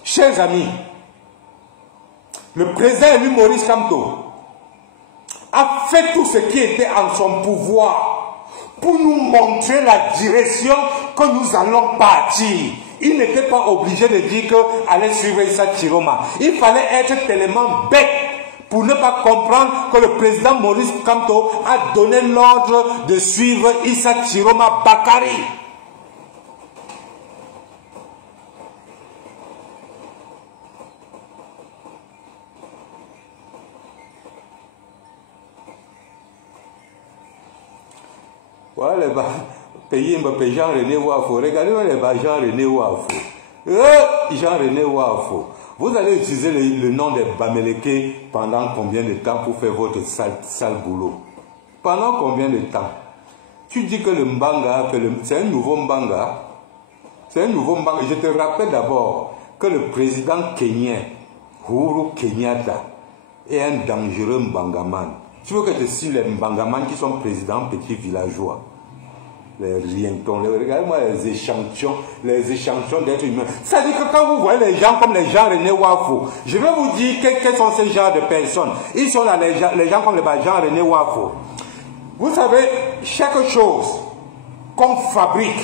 Chers amis, le président élu Maurice Kamto a fait tout ce qui était en son pouvoir pour nous montrer la direction que nous allons partir. Il n'était pas obligé de dire qu'allait suivre Issa Chiroma. Il fallait être tellement bête pour ne pas comprendre que le président Maurice Kamto a donné l'ordre de suivre Issa Chiroma Bakari. Voilà les pays Jean-René Wafo. Regardez les Jean-René Wafo. Jean-René Wafo. Vous allez utiliser le nom des Bameleké pendant combien de temps pour faire votre sale boulot? Pendant combien de temps? Tu dis que le Mbanga, c'est un nouveau Mbanga. C'est un nouveau Mbanga. Je te rappelle d'abord que le président kenyan, Uhuru Kenyatta, est un dangereux Mbangaman. Tu veux que je te cite les Mbangaman qui sont présidents petits villageois? Les rientons, regardez-moi les échantillons d'êtres humains. Ça dit que quand vous voyez les gens comme les Jean-René Wafo, je vais vous dire quels sont ces genres de personnes. Ils sont là, les gens comme les Jean-René Wafo. Vous savez, chaque chose qu'on fabrique,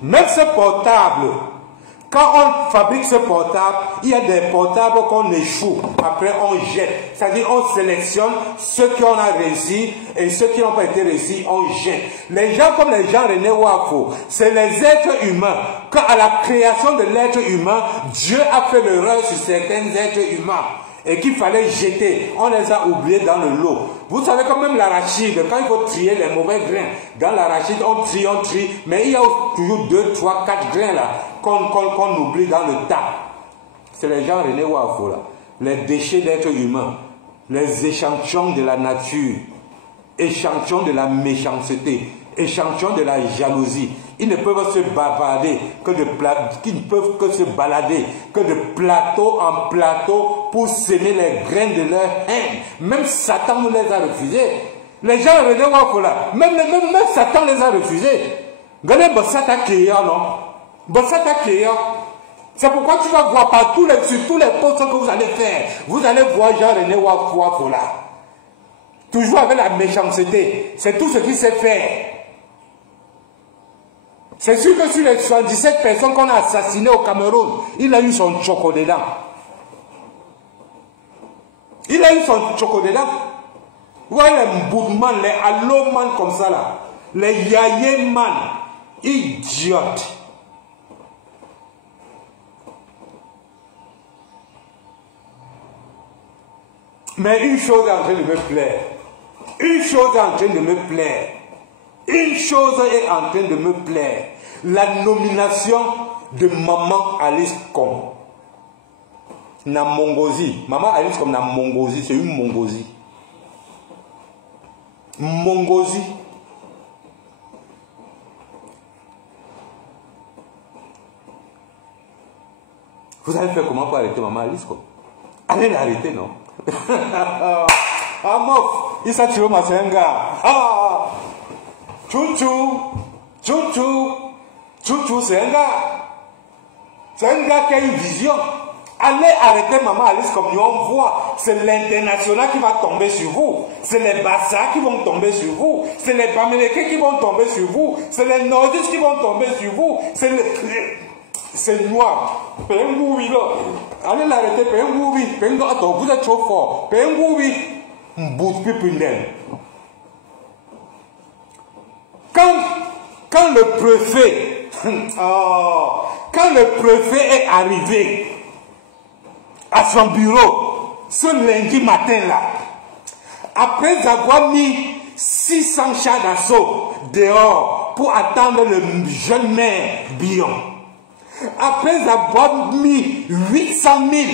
même ce portable, Quand on fabrique ce portable, il y a des portables qu'on échoue. Après, on jette. C'est-à-dire, on sélectionne ceux qui ont réussi et ceux qui n'ont pas été réussis, on jette. Les gens comme les gens René Wafo, c'est les êtres humains. Quand à la création de l'être humain, Dieu a fait l'erreur sur certains êtres humains et qu'il fallait jeter. On les a oubliés dans le lot. Vous savez quand même l'arachide, quand il faut trier les mauvais grains, dans l'arachide, on trie, mais il y a toujours 2, 3, 4 grains là qu'on oublie dans le tas. C'est les gens René Wafo là. Les déchets d'êtres humains, les échantillons de la nature, échantillons de la méchanceté, échantillons de la jalousie. Ils ne peuvent se bavarder qu'ils ne peuvent que se balader que de plateau en plateau pour semer les grains de leur haine. Même Satan nous les a refusés. Les gens René Wafo là, même Satan les a refusés. Regardez Bossata Kéa, non? Bossata Kéa. C'est pourquoi tu vas voir partout sur tous les postes que vous allez faire. Vous allez voir Jean René Wafo là. Toujours avec la méchanceté. C'est tout ce qu'il sait faire. C'est sûr que sur les 77 personnes qu'on a assassinées au Cameroun, il a eu son choco dedans. Il a eu son choco dedans. Vous voyez les Mboudman, les Alloman comme ça là. Les Yayeman. Idiotes. Mais une chose est en train de me plaire. Une chose est en train de me plaire. Une chose est en train de me plaire. La nomination de Maman Alice Com. Na Mongosi. Maman Alice Com na Mongosi. C'est une Mongosi. Mongosi. Vous allez faire comment pour arrêter Maman Alice Com? Allez l'arrêter, non? Ah, mof, il s'est tiré ma senga. Ah, chouchou, c'est un gars. C'est un gars qui a une vision. Allez arrêter Maman Alice comme on voit. C'est l'international qui va tomber sur vous. C'est les Bassa qui vont tomber sur vous. C'est les Bamileke qui vont tomber sur vous. C'est les Nordistes qui vont tomber sur vous. C'est noir. Pengoubi là. Allez l'arrêter. Pengoubi. Attends, vous êtes trop fort. Pengoubi. Quand le préfet, quand le préfet est arrivé à son bureau ce lundi matin là, après avoir mis 600 chars d'assaut dehors pour attendre le jeune maire Bion, après avoir mis 800 000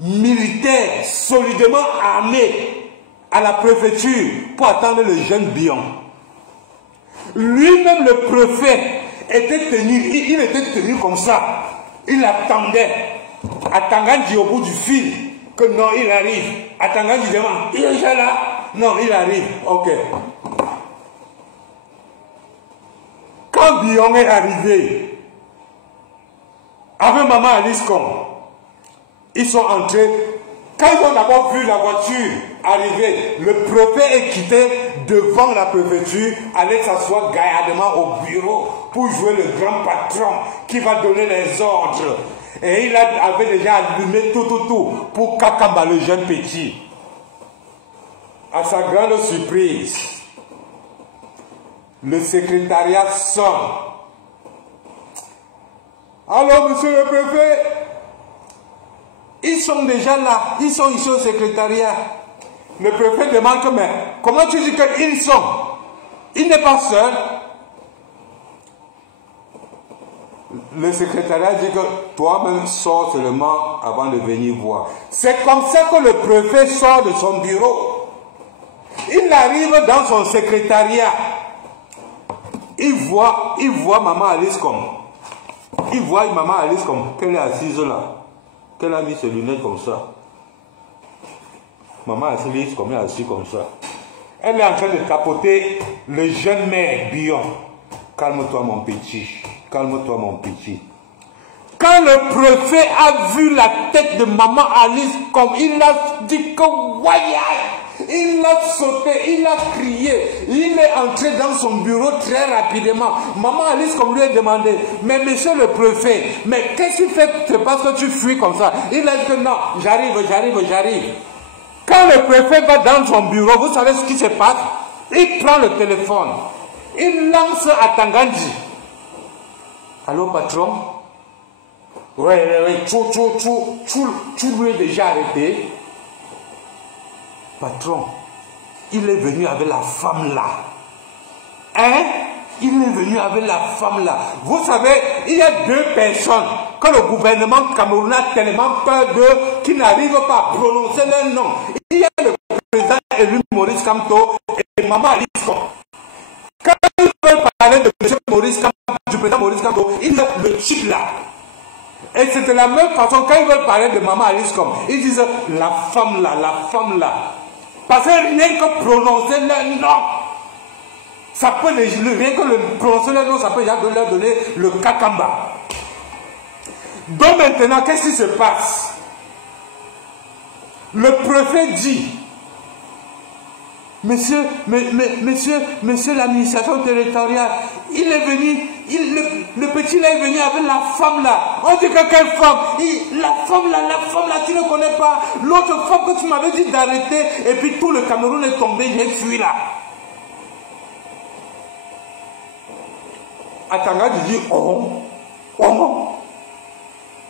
militaires solidement armés à la préfecture pour attendre le jeune Bion. Lui-même, le préfet, il était tenu comme ça. Il attendait. Attendant dit au bout du fil que non, il arrive. Attendant dit demande, il est déjà là? Non, il arrive. Ok. Quand Bion est arrivé, avec Maman Alice Com, ils sont entrés. Quand ils ont d'abord vu la voiture arriver, le préfet est quitté devant la préfecture, allait s'asseoir gaillardement au bureau pour jouer le grand patron qui va donner les ordres. Et il avait déjà allumé tout pour Kakamba, le jeune petit. À sa grande surprise, le secrétariat sonne. Alors, monsieur le préfet, ils sont déjà là, ils sont ici au secrétariat. Le préfet demande, mais comment tu dis qu'ils sont? Il n'est pas seul. Le secrétariat dit que toi-même sors seulement avant de venir voir. C'est comme ça que le préfet sort de son bureau. Il arrive dans son secrétariat. Il voit Maman Alice Com. Il voit Maman Alice Com, qu'elle est assise là. Qu'elle a mis ses lunettes comme ça. Maman Alice Com est assise comme ça. Elle est en train de capoter le jeune maire Bion. Calme-toi mon petit. Calme-toi mon petit. Quand le préfet a vu la tête de Maman Alice Com, il a dit que voyage. Il a sauté, il a crié, il est entré dans son bureau très rapidement. Maman Alice, comme lui a demandé, mais monsieur le préfet, mais qu'est-ce que tu fais? C'est parce que tu fuis comme ça. Il a dit que non, j'arrive. Quand le préfet va dans son bureau, vous savez ce qui se passe? Il prend le téléphone, il lance à Tangandji. Allô patron? Oui, tu lui es déjà arrêté. Patron, il est venu avec la femme là. Hein? Il est venu avec la femme là. Vous savez, il y a deux personnes que le gouvernement camerounais a tellement peur d'eux qu'ils n'arrivent pas à prononcer leur nom. Il y a le président élu Maurice Kamto et Maman Alice Kom. Quand ils veulent parler de M. Maurice Kamto, du président Maurice Kamto, ils mettent le chip là. Et c'est de la même façon, quand ils veulent parler de Maman Alice Kom, ils disent la femme là. Parce que rien que prononcer leur nom, ça peut rien que le prononcer leur nom, ça peut déjà leur donner le kakamba. Donc maintenant, qu'est-ce qui se passe? Le préfet dit, monsieur l'administration territoriale, il est venu, le petit là est venu avec la femme là. On dit que quelle femme? La femme là, tu ne connais pas. L'autre femme que tu m'avais dit d'arrêter, et puis tout le Cameroun est tombé, j'ai fui là. Atanga dit, oh,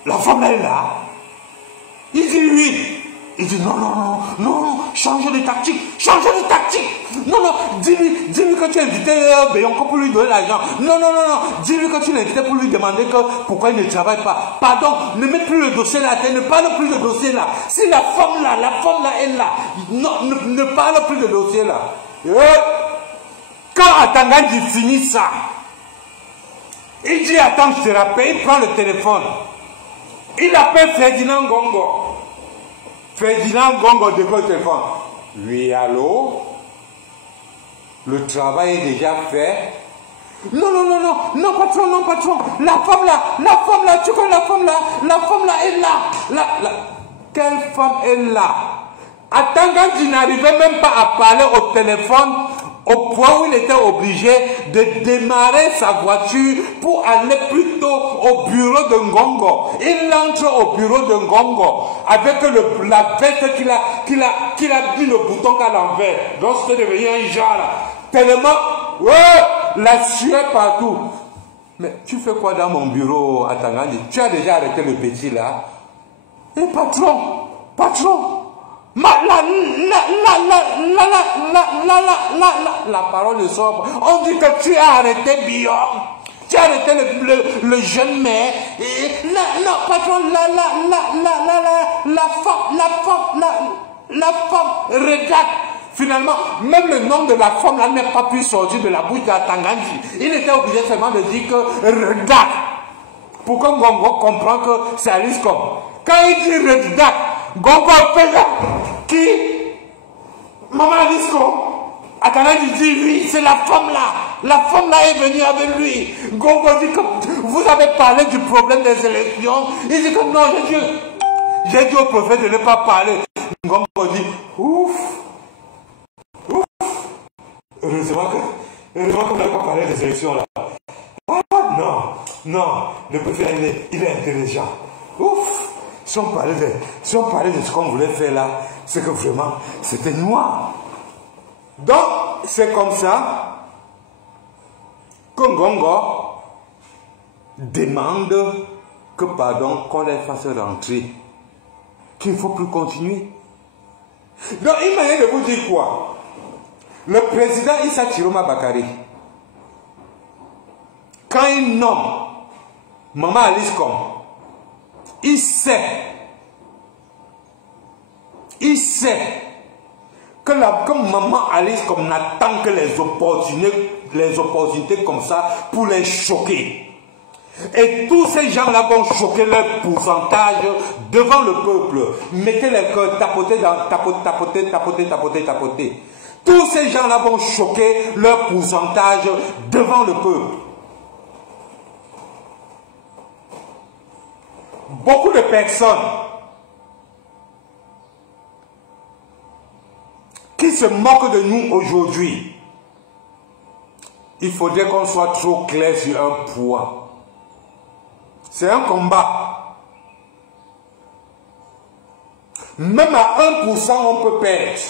la femme là est là. Il dit oui. Il dit non, change de tactique. Non, dis-lui que tu as invité Béonko pour lui donner l'argent. Non, dis-lui que tu l'as invité pour lui demander pourquoi il ne travaille pas. Pardon, ne mets plus le dossier là, ne parle plus de dossier là. Si la femme là est là, non, ne parle plus de dossier là. Quand Atangandji finit ça, il dit attends, je te rappelle, il prend le téléphone. Il appelle Ferdinand Gongo. Ferdinand Gongo de votre téléphone. Oui, allô? Le travail est déjà fait. Non, patron. La femme là, tu connais la femme là est là. Quelle femme est là? Atangandji n'arrivait même pas à parler au téléphone au point où il était obligé de démarrer sa voiture pour aller plutôt au bureau de Ngongo. Il entre au bureau de Ngongo avec la veste qu'il a mis le bouton qu'à l'envers. Donc c'était devenu un genre là. Tellement, la sueur partout. Mais tu fais quoi dans mon bureau à Tangandji? Tu as déjà arrêté le petit là? Et patron, la parole ne sort pas. On dit que tu as arrêté Bion. Tu as arrêté le jeune maire. Non, patron, la femme, regarde. Finalement, même le nom de la femme là n'est pas pu sortir de la bouche de Tangandji. Il était obligé seulement de dire que regarde. Pour que Gongo comprenne que c'est Alice Kom. Quand il dit regarde, Gongo fait là. Qui? Maman Alice Kom. Atangandji dit oui, c'est la femme là. La femme là est venue avec lui. Gongo dit que vous avez parlé du problème des élections. Il dit que non, j'ai dit au prophète de ne pas parler. Gongo dit ouf. Heureusement que vous n'avez pas parlé des élections là. Ah non, le préfet il est intelligent. Ouf. Si on parlait de ce qu'on voulait faire là, c'est que vraiment, c'était noir. Donc, c'est comme ça que Ngongo demande que, pardon, qu'on les fasse rentrer. Qu'il ne faut plus continuer. Donc, il m'a dit de vous dire quoi? Le président Issa Chiroma Bakari, quand il nomme Maman Alice Kom, il sait que Maman Alice Kom n'attend que les opportunités comme ça pour les choquer. Et tous ces gens-là vont choquer leur pourcentage devant le peuple. Mettez les cœurs, tapoter. Tous ces gens-là vont choquer leur pourcentage devant le peuple. Beaucoup de personnes qui se moquent de nous aujourd'hui, il faudrait qu'on soit trop clair sur un point. C'est un combat. Même à 1%, on peut perdre.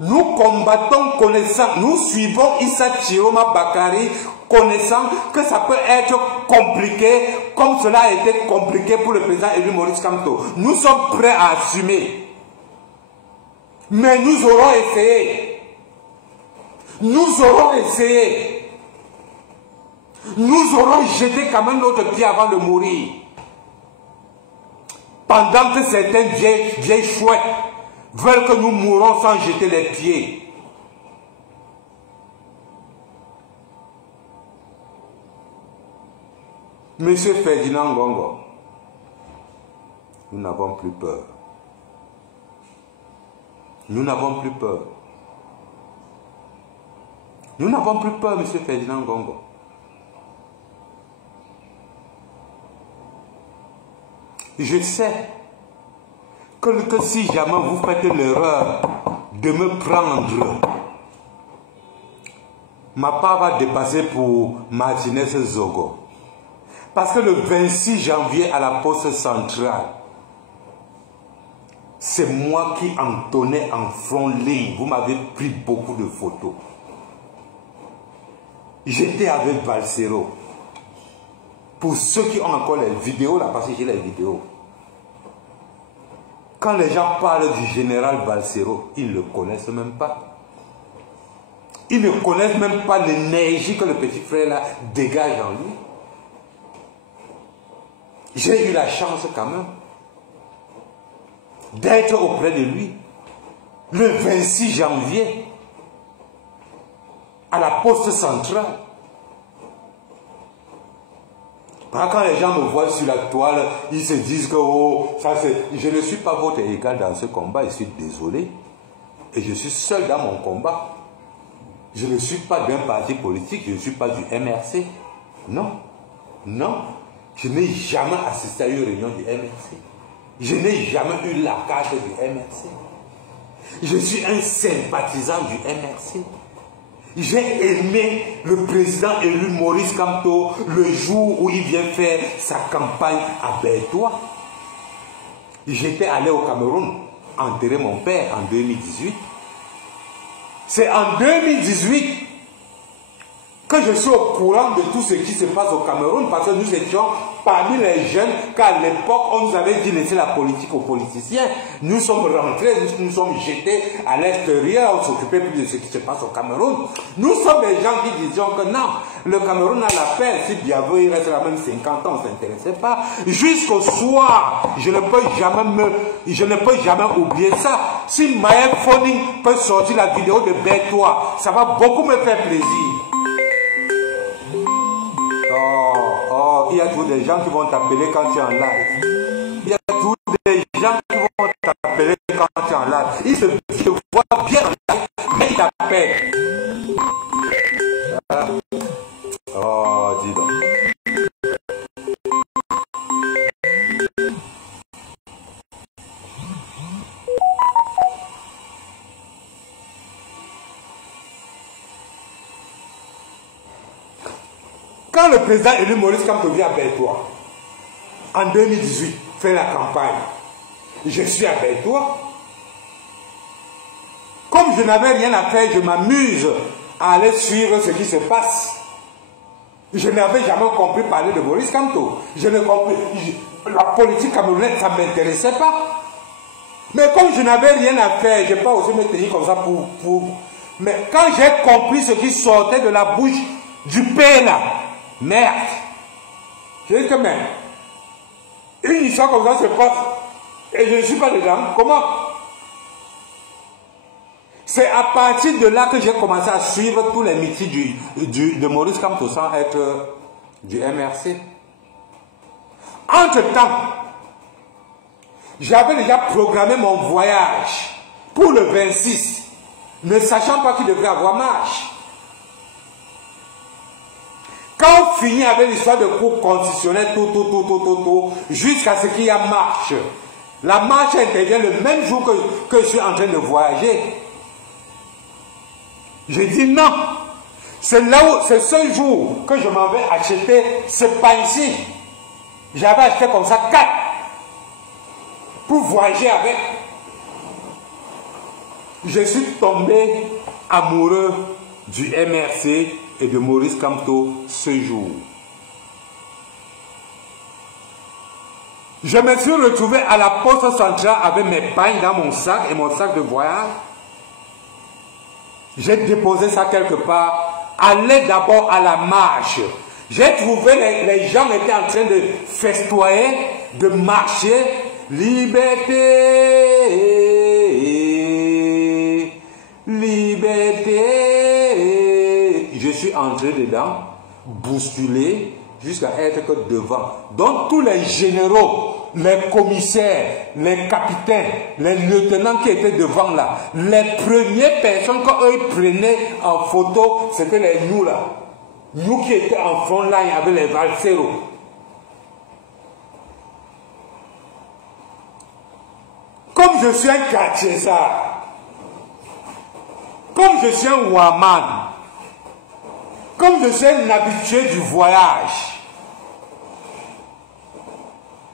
Nous combattons connaissant, nous suivons Issa Chiroma Bakari, connaissant que ça peut être compliqué, comme cela a été compliqué pour le président élu Maurice Kamto. Nous sommes prêts à assumer. Mais nous aurons essayé. Nous aurons essayé. Nous aurons jeté quand même notre pied avant de mourir. Pendant que certaines vieilles chouettes veulent que nous mourons sans jeter les pieds. Monsieur Ferdinand Ngongo, nous n'avons plus peur. Nous n'avons plus peur. Nous n'avons plus peur, monsieur Ferdinand Ngongo. Je sais que si jamais vous faites l'erreur de me prendre, ma part va dépasser pour Martinez Zogo. Parce que le 26 janvier à la poste centrale, c'est moi qui entonnais en front ligne. Vous m'avez pris beaucoup de photos. J'étais avec Valsero. Pour ceux qui ont encore les vidéos, là, parce que j'ai les vidéos. Quand les gens parlent du général Valsero, ils ne le connaissent même pas. Ils ne connaissent même pas l'énergie que le petit frère là dégage en lui. J'ai eu la chance quand même d'être auprès de lui le 26 janvier à la poste centrale. Quand les gens me voient sur la toile, ils se disent que oh, ça je ne suis pas votre égal dans ce combat, je suis désolé. Et je suis seul dans mon combat. Je ne suis pas d'un parti politique, je ne suis pas du MRC. Non, non. Je n'ai jamais assisté à une réunion du MRC. Je n'ai jamais eu la carte du MRC. Je suis un sympathisant du MRC. J'ai aimé le président élu Maurice Kamto le jour où il vient faire sa campagne à Bertois. J'étais allé au Cameroun enterrer mon père en 2018. C'est en 2018 que je suis au courant de tout ce qui se passe au Cameroun, parce que nous étions parmi les jeunes, qu'à l'époque, on nous avait dit laisser la politique aux politiciens. Nous sommes rentrés, nous sommes jetés à l'extérieur, on ne s'occupait plus de ce qui se passe au Cameroun. Nous sommes des gens qui disions que non, le Cameroun a la paix, si Biavo il reste là même 50 ans, on ne s'intéressait pas. Jusqu'au soir, je ne peux jamais oublier ça. Si Maël Foning peut sortir la vidéo de Bertois, ça va beaucoup me faire plaisir. Il y a toujours des gens qui vont t'appeler quand tu es en live. Il y a toujours des gens qui vont t'appeler quand tu es en live. Ils se voient bien en live, mais ils t'appellent. Oh, dis donc. Quand le président élu Maurice Kamto vient à Bertois, en 2018, fait la campagne, je suis à Bertois. Comme je n'avais rien à faire, je m'amuse à aller suivre ce qui se passe. Je n'avais jamais compris parler de Maurice Kamto. La politique camerounaise, ça ne m'intéressait pas. Mais comme je n'avais rien à faire, je n'ai pas osé me tenir comme ça Mais quand j'ai compris ce qui sortait de la bouche du père là, merde. J'ai dit que mais une histoire comme ça se passe et je ne suis pas dedans. Comment? C'est à partir de là que j'ai commencé à suivre tous les meetings de Maurice Kamto sans être du MRC. Entre-temps, j'avais déjà programmé mon voyage pour le 26, ne sachant pas qu'il devrait avoir marche. Quand on finit avec l'histoire de cours constitutionnels, jusqu'à ce qu'il y a marche, La marche intervient le même jour que je suis en train de voyager. Je dis non. C'est ce jour que je m'en vais acheter ce pain-ci. J'avais acheté comme ça 4 pour voyager avec. Je suis tombé amoureux du MRC et de Maurice Kamto ce jour. Je me suis retrouvé à la poste centrale avec mes pagnes dans mon sac et mon sac de voyage. J'ai déposé ça quelque part. Allez d'abord à la marche. J'ai trouvé les gens étaient en train de festoyer, de marcher. Liberté, liberté. Je suis entré dedans, bousculé, jusqu'à être que devant. Donc tous les généraux, les commissaires, les capitaines, les lieutenants qui étaient devant là, les premières personnes qu'eux prenaient en photo, c'était nous là. Nous qui étions en front line avec les valseros. Comme je suis un quartier ça, comme je suis un Ouaman, comme je suis un habitué du voyage,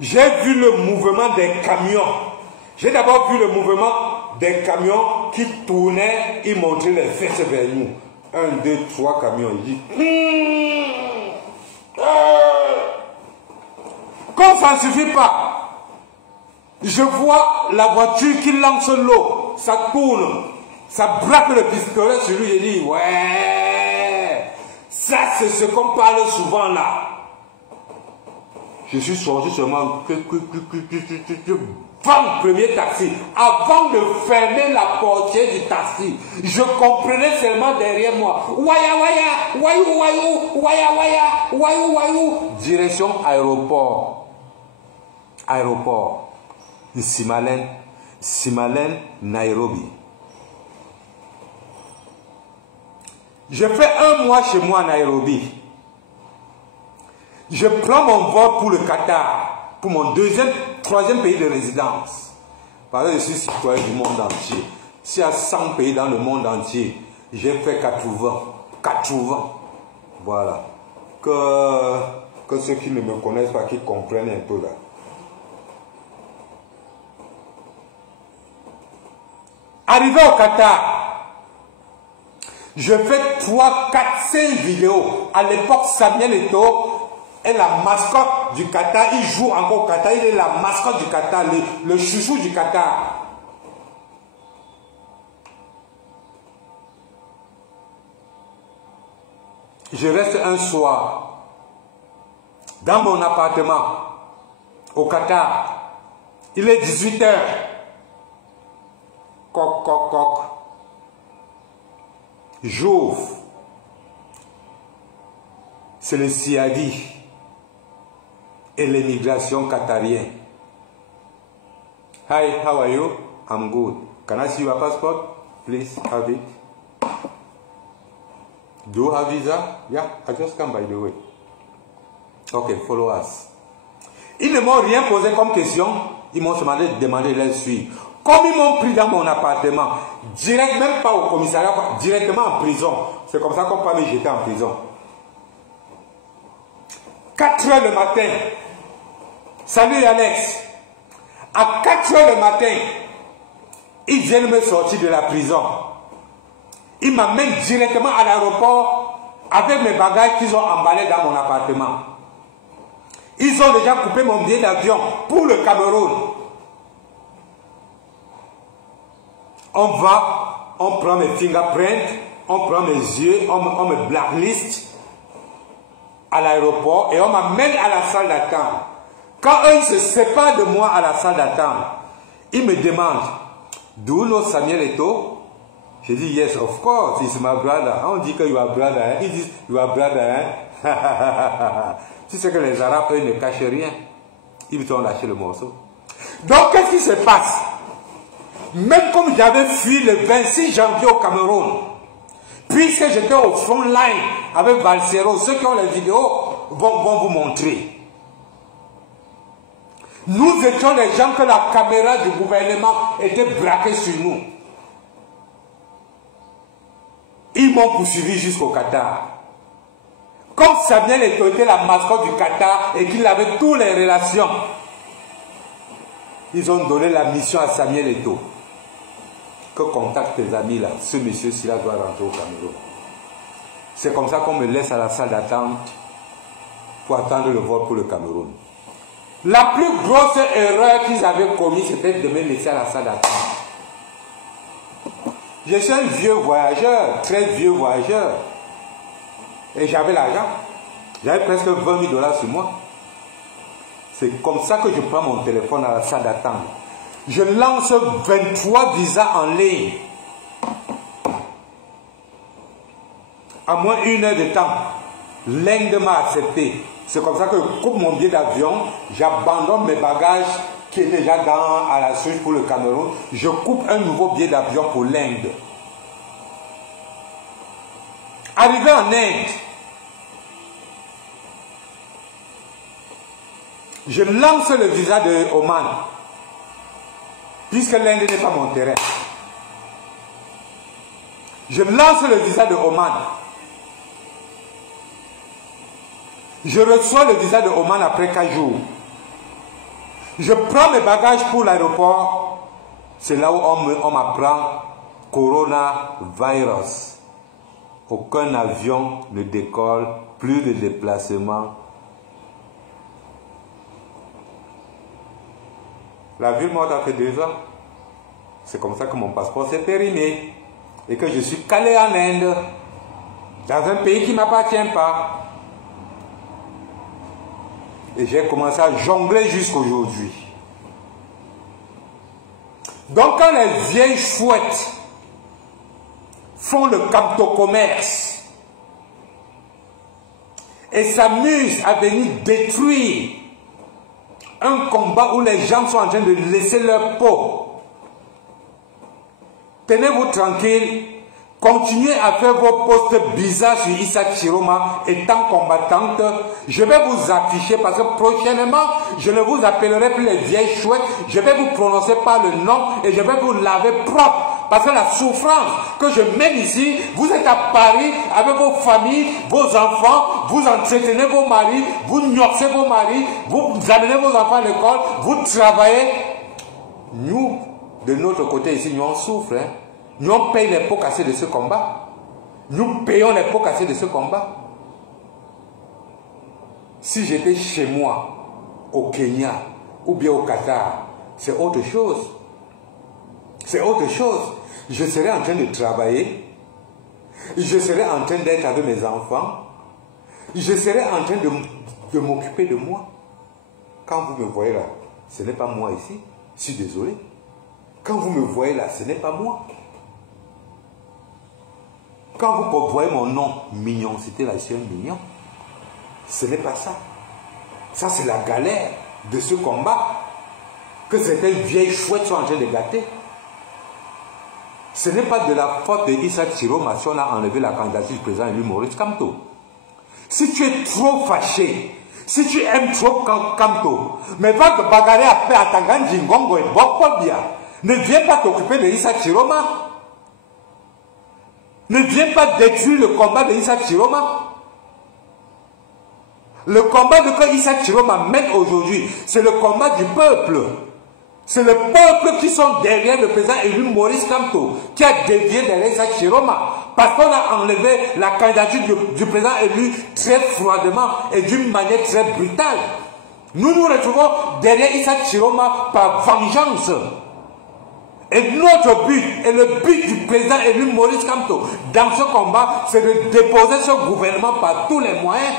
j'ai vu le mouvement des camions. J'ai d'abord vu le mouvement des camions qui tournaient et montraient les fesses vers nous. 1, 2, 3 camions. Il dit, comme ça ne suffit pas, je vois la voiture qui lance l'eau. Ça tourne. Ça braque le pistolet sur lui. Je dis, ouais, ça c'est ce qu'on parle souvent là. Je suis sorti seulement. Vends premier taxi. Avant de fermer la portière du taxi, je comprenais seulement derrière moi. Waya waya, wayou wayou, waya waya, wayou wayou. Direction aéroport. Aéroport. Simalen, Nairobi. Je fais 1 mois chez moi à Nairobi. Je prends mon vol pour le Qatar, pour mon 3e pays de résidence. Parce que je suis citoyen du monde entier. S'il y a 100 pays dans le monde entier, j'ai fait 80. Voilà. Que ceux qui ne me connaissent pas, qui comprennent un peu là. Arrivé au Qatar, je fais 3, 4, 5 vidéos. À l'époque, Samuel Eto'o est la mascotte du Qatar. Il joue encore au Qatar. Il est la mascotte du Qatar, le chouchou du Qatar. Je reste un soir dans mon appartement au Qatar. Il est 18 h. Coq, coq, coq. J'ouvre. C'est le CIAD et l'immigration qatarienne. Hi, how are you? I'm good. Can I see your passport? Please have it. Do you have visa? Yeah, I just come by the way. Okay, follow us. Ils ne m'ont rien posé comme question. Ils m'ont demandé de les suivre. Comme ils m'ont pris dans mon appartement, direct, même pas au commissariat, directement en prison. C'est comme ça qu'on peut me jeter en prison. 4 h le matin. Salut Alex. À 4 h le matin, ils viennent me sortir de la prison. Ils m'amènent directement à l'aéroport avec mes bagages qu'ils ont emballés dans mon appartement. Ils ont déjà coupé mon billet d'avion pour le Cameroun. On va, on prend mes fingerprints, on prend mes yeux, on me blacklist à l'aéroport et on m'amène à la salle d'attente. Quand eux se séparent de moi à la salle d'attente, ils me demandent, do you know Samuel Eto'o? Je dis, yes, of course, he's my brother. On dit que you are brother, hein? Ils disent, you are brother, hein? Tu sais que les Arabes, eux, ne cachent rien. Ils t'ont lâché le morceau. Donc, qu'est-ce qui se passe? Même comme j'avais fui le 26 janvier au Cameroun, puisque j'étais au front line avec Valsero, ceux qui ont les vidéos vont vous montrer. Nous étions les gens que la caméra du gouvernement était braquée sur nous. Ils m'ont poursuivi jusqu'au Qatar. Comme Samuel Eto'o était la mascotte du Qatar et qu'il avait toutes les relations, ils ont donné la mission à Samuel Eto'o. Que contacte tes amis là, ce monsieur-ci là doit rentrer au Cameroun. C'est comme ça qu'on me laisse à la salle d'attente pour attendre le vol pour le Cameroun. La plus grosse erreur qu'ils avaient commise, c'était de me laisser à la salle d'attente. Je suis un vieux voyageur, très vieux voyageur. Et j'avais l'argent. J'avais presque 20 000 $ sur moi. C'est comme ça que je prends mon téléphone à la salle d'attente. Je lance 23 visas en ligne. À moins une heure de temps, l'Inde m'a accepté. C'est comme ça que je coupe mon billet d'avion, j'abandonne mes bagages qui étaient déjà à la Suisse pour le Cameroun. Je coupe un nouveau billet d'avion pour l'Inde. Arrivé en Inde, je lance le visa de Oman, puisque l'Inde n'est pas mon terrain. Je lance le visa de Oman. Je reçois le visa de Oman après 4 jours. Je prends mes bagages pour l'aéroport. C'est là où on m'apprend coronavirus. Aucun avion ne décolle, plus de déplacement. La ville morte a fait 2 ans. C'est comme ça que mon passeport s'est périmé. Et que je suis calé en Inde, dans un pays qui ne m'appartient pas. Et j'ai commencé à jongler jusqu'aujourd'hui. Donc quand les vieilles chouettes font le camto-commerce et s'amusent à venir détruire un combat où les gens sont en train de laisser leur peau, tenez-vous tranquille, continuez à faire vos postes bizarres sur Issa Chiroma étant combattante. Je vais vous afficher parce que prochainement, je ne vous appellerai plus les vieilles chouettes. Je vais vous prononcer par le nom et je vais vous laver propre. Parce que la souffrance que je mène ici, vous êtes à Paris avec vos familles, vos enfants, vous entretenez vos maris, vous nourrissez vos maris, vous amenez vos enfants à l'école, vous travaillez. Nous, de notre côté ici, nous on souffre. Hein? Nous on paye les pots cassés de ce combat. Nous payons les pots cassés de ce combat. Si j'étais chez moi, au Kenya, ou bien au Qatar, c'est autre chose. C'est autre chose. Je serais en train de travailler. Je serais en train d'être avec mes enfants. Je serais en train de m'occuper de moi. Quand vous me voyez là, ce n'est pas moi ici. Je suis désolé. Quand vous me voyez là, ce n'est pas moi. Quand vous voyez mon nom, Mignon, c'était la chaîne Mignon. Ce n'est pas ça. Ça, c'est la galère de ce combat que certaines vieilles chouettes sont en train de gâter. Ce n'est pas de la faute de Issa Chiroma si on a enlevé la candidature du président élu Maurice Kamto. Si tu es trop fâché, si tu aimes trop Kamto, mais va te bagarrer après à Tanganji Ngongo et Bokobia, ne viens pas t'occuper de Issa Chiroma. Ne viens pas détruire le combat de Issa Chiroma. Le combat que Issa Chiroma mène aujourd'hui, c'est le combat du peuple. C'est le peuple qui sont derrière le président élu Maurice Kamto, qui a dévié derrière Issa Chiroma. Parce qu'on a enlevé la candidature du président élu très froidement et d'une manière très brutale. Nous nous retrouvons derrière Issa Chiroma par vengeance. Et notre but, et le but du président élu Maurice Kamto dans ce combat, c'est de déposer ce gouvernement par tous les moyens.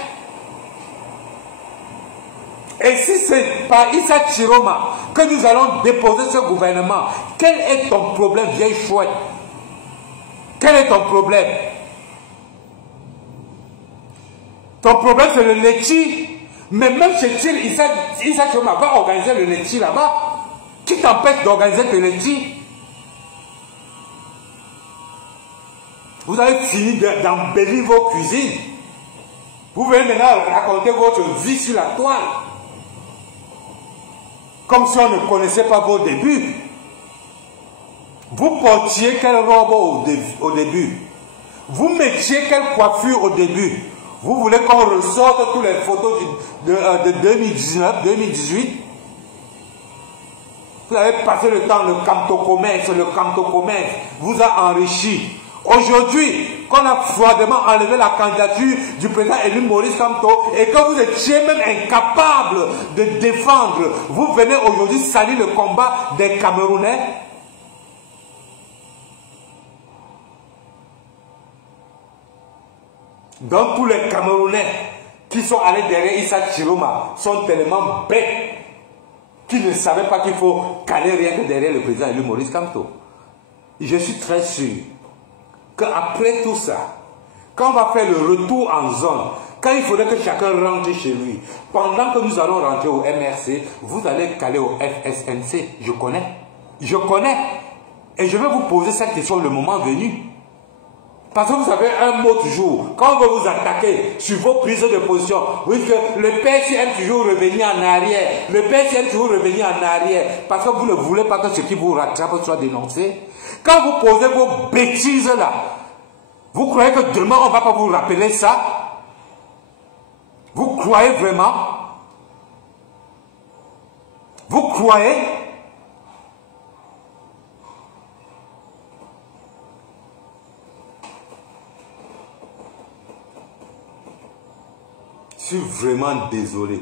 Et si c'est par Issa Chiroma que nous allons déposer ce gouvernement, quel est ton problème, vieille chouette? Quel est ton problème? Ton problème, c'est le Letchi. Mais même chez Chil, Issa Chiroma va organiser le Letchi là-bas. Qui t'empêche d'organiser le Letchi? Vous avez fini d'embellir vos cuisines. Vous venez maintenant raconter votre vie sur la toile. Comme si on ne connaissait pas vos débuts. Vous portiez quelle robe au début? Vous mettiez quelle coiffure au début? Vous voulez qu'on ressorte toutes les photos de 2019, 2018? Vous avez passé le temps, le camto-commerce vous a enrichi. Aujourd'hui, qu'on a froidement enlevé la candidature du président élu Maurice Kamto et que vous étiez même incapable de défendre, vous venez aujourd'hui salir le combat des Camerounais. Donc tous les Camerounais qui sont allés derrière Issa Chiroma sont tellement bêtes qu'ils ne savaient pas qu'il faut caler rien que derrière le président élu Maurice Kamto. Je suis très sûr qu'après tout ça, quand on va faire le retour en zone, quand il faudrait que chacun rentre chez lui, pendant que nous allons rentrer au MRC, vous allez caler au FSNC. Je connais. Et je vais vous poser cette question le moment venu. Parce que vous avez un mot toujours. Quand on veut vous attaquer sur vos prises de position, vous dites que le PSI aime toujours revenir en arrière. Le PSI aime toujours revenir en arrière. Parce que vous ne voulez pas que ce qui vous rattrape soit dénoncé. Quand vous posez vos bêtises là, vous croyez que demain on ne va pas vous rappeler ça? Vous croyez vraiment? Vous croyez? Je suis vraiment désolé.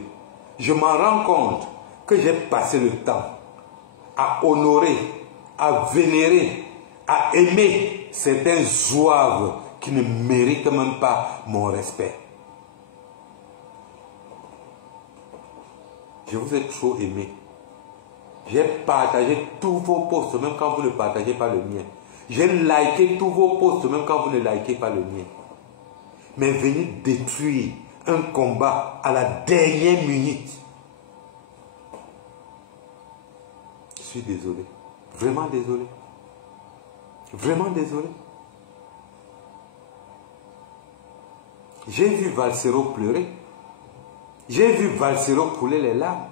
Je m'en rends compte que j'ai passé le temps à honorer, à vénérer, à aimer certains zouaves qui ne méritent même pas mon respect. Je vous ai trop aimé. J'ai partagé tous vos posts, même quand vous ne partagez pas le mien. J'ai liké tous vos posts, même quand vous ne likez pas le mien. Mais venir détruire un combat à la dernière minute. Je suis désolé. Vraiment désolé. Vraiment désolé. J'ai vu Valsero pleurer. J'ai vu Valsero couler les larmes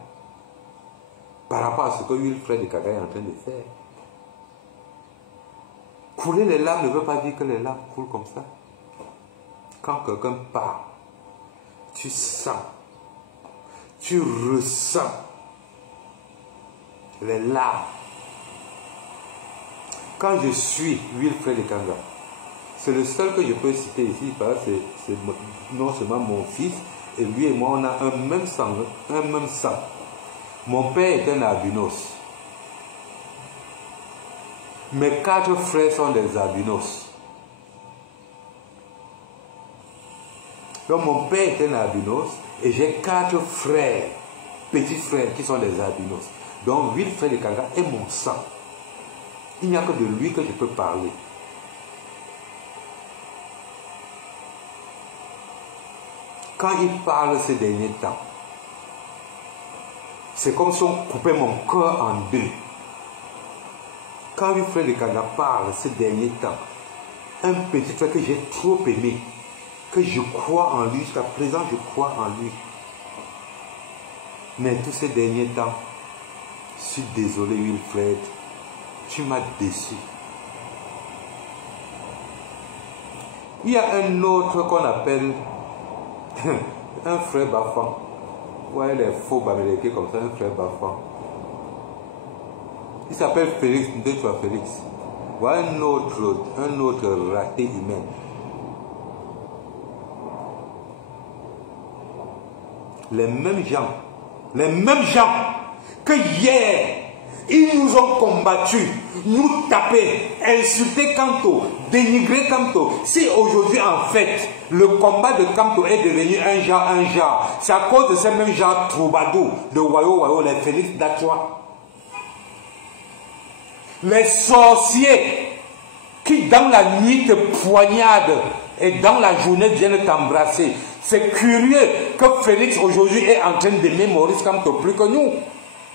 par rapport à ce que Wilfred Kaga est en train de faire. Couler les larmes ne veut pas dire que les larmes coulent comme ça. Quand quelqu'un parle, tu sens, tu ressens les larmes. Quand je suis Wilfred Kanga, c'est le seul que je peux citer ici, parce que c'est non seulement mon fils, et lui et moi on a un même sang, Mon père est un albinos. Mes 4 frères sont des albinos. Donc mon père est un albinos et j'ai 4 frères, petits frères qui sont des albinos. Donc Wilfred Kanga est mon sang. Il n'y a que de lui que je peux parler. Quand il parle ces derniers temps, c'est comme si on coupait mon cœur en deux. Quand Wilfred Kanga parle ces derniers temps, un petit frère que j'ai trop aimé, que je crois en lui, jusqu'à présent je crois en lui. Mais tous ces derniers temps, je suis désolé Wilfred, tu m'as déçu. Il y a un autre qu'on appelle un frère Bafan. Vous voyez les faux américains comme ça, un frère Bafan. Il s'appelle Félix, toi Félix. Voilà un autre raté humain. Les mêmes gens que hier, ils nous ont combattus, nous tapés, insultés Kamto, dénigrés Kamto. Si aujourd'hui en fait, le combat de Kamto est devenu un genre, c'est à cause de ces mêmes gens troubadours de Wayo, les Félix Datois. Les sorciers qui dans la nuit te poignardent et dans la journée viennent t'embrasser. C'est curieux que Félix aujourd'hui est en train d'aimer Maurice Kamto plus que nous.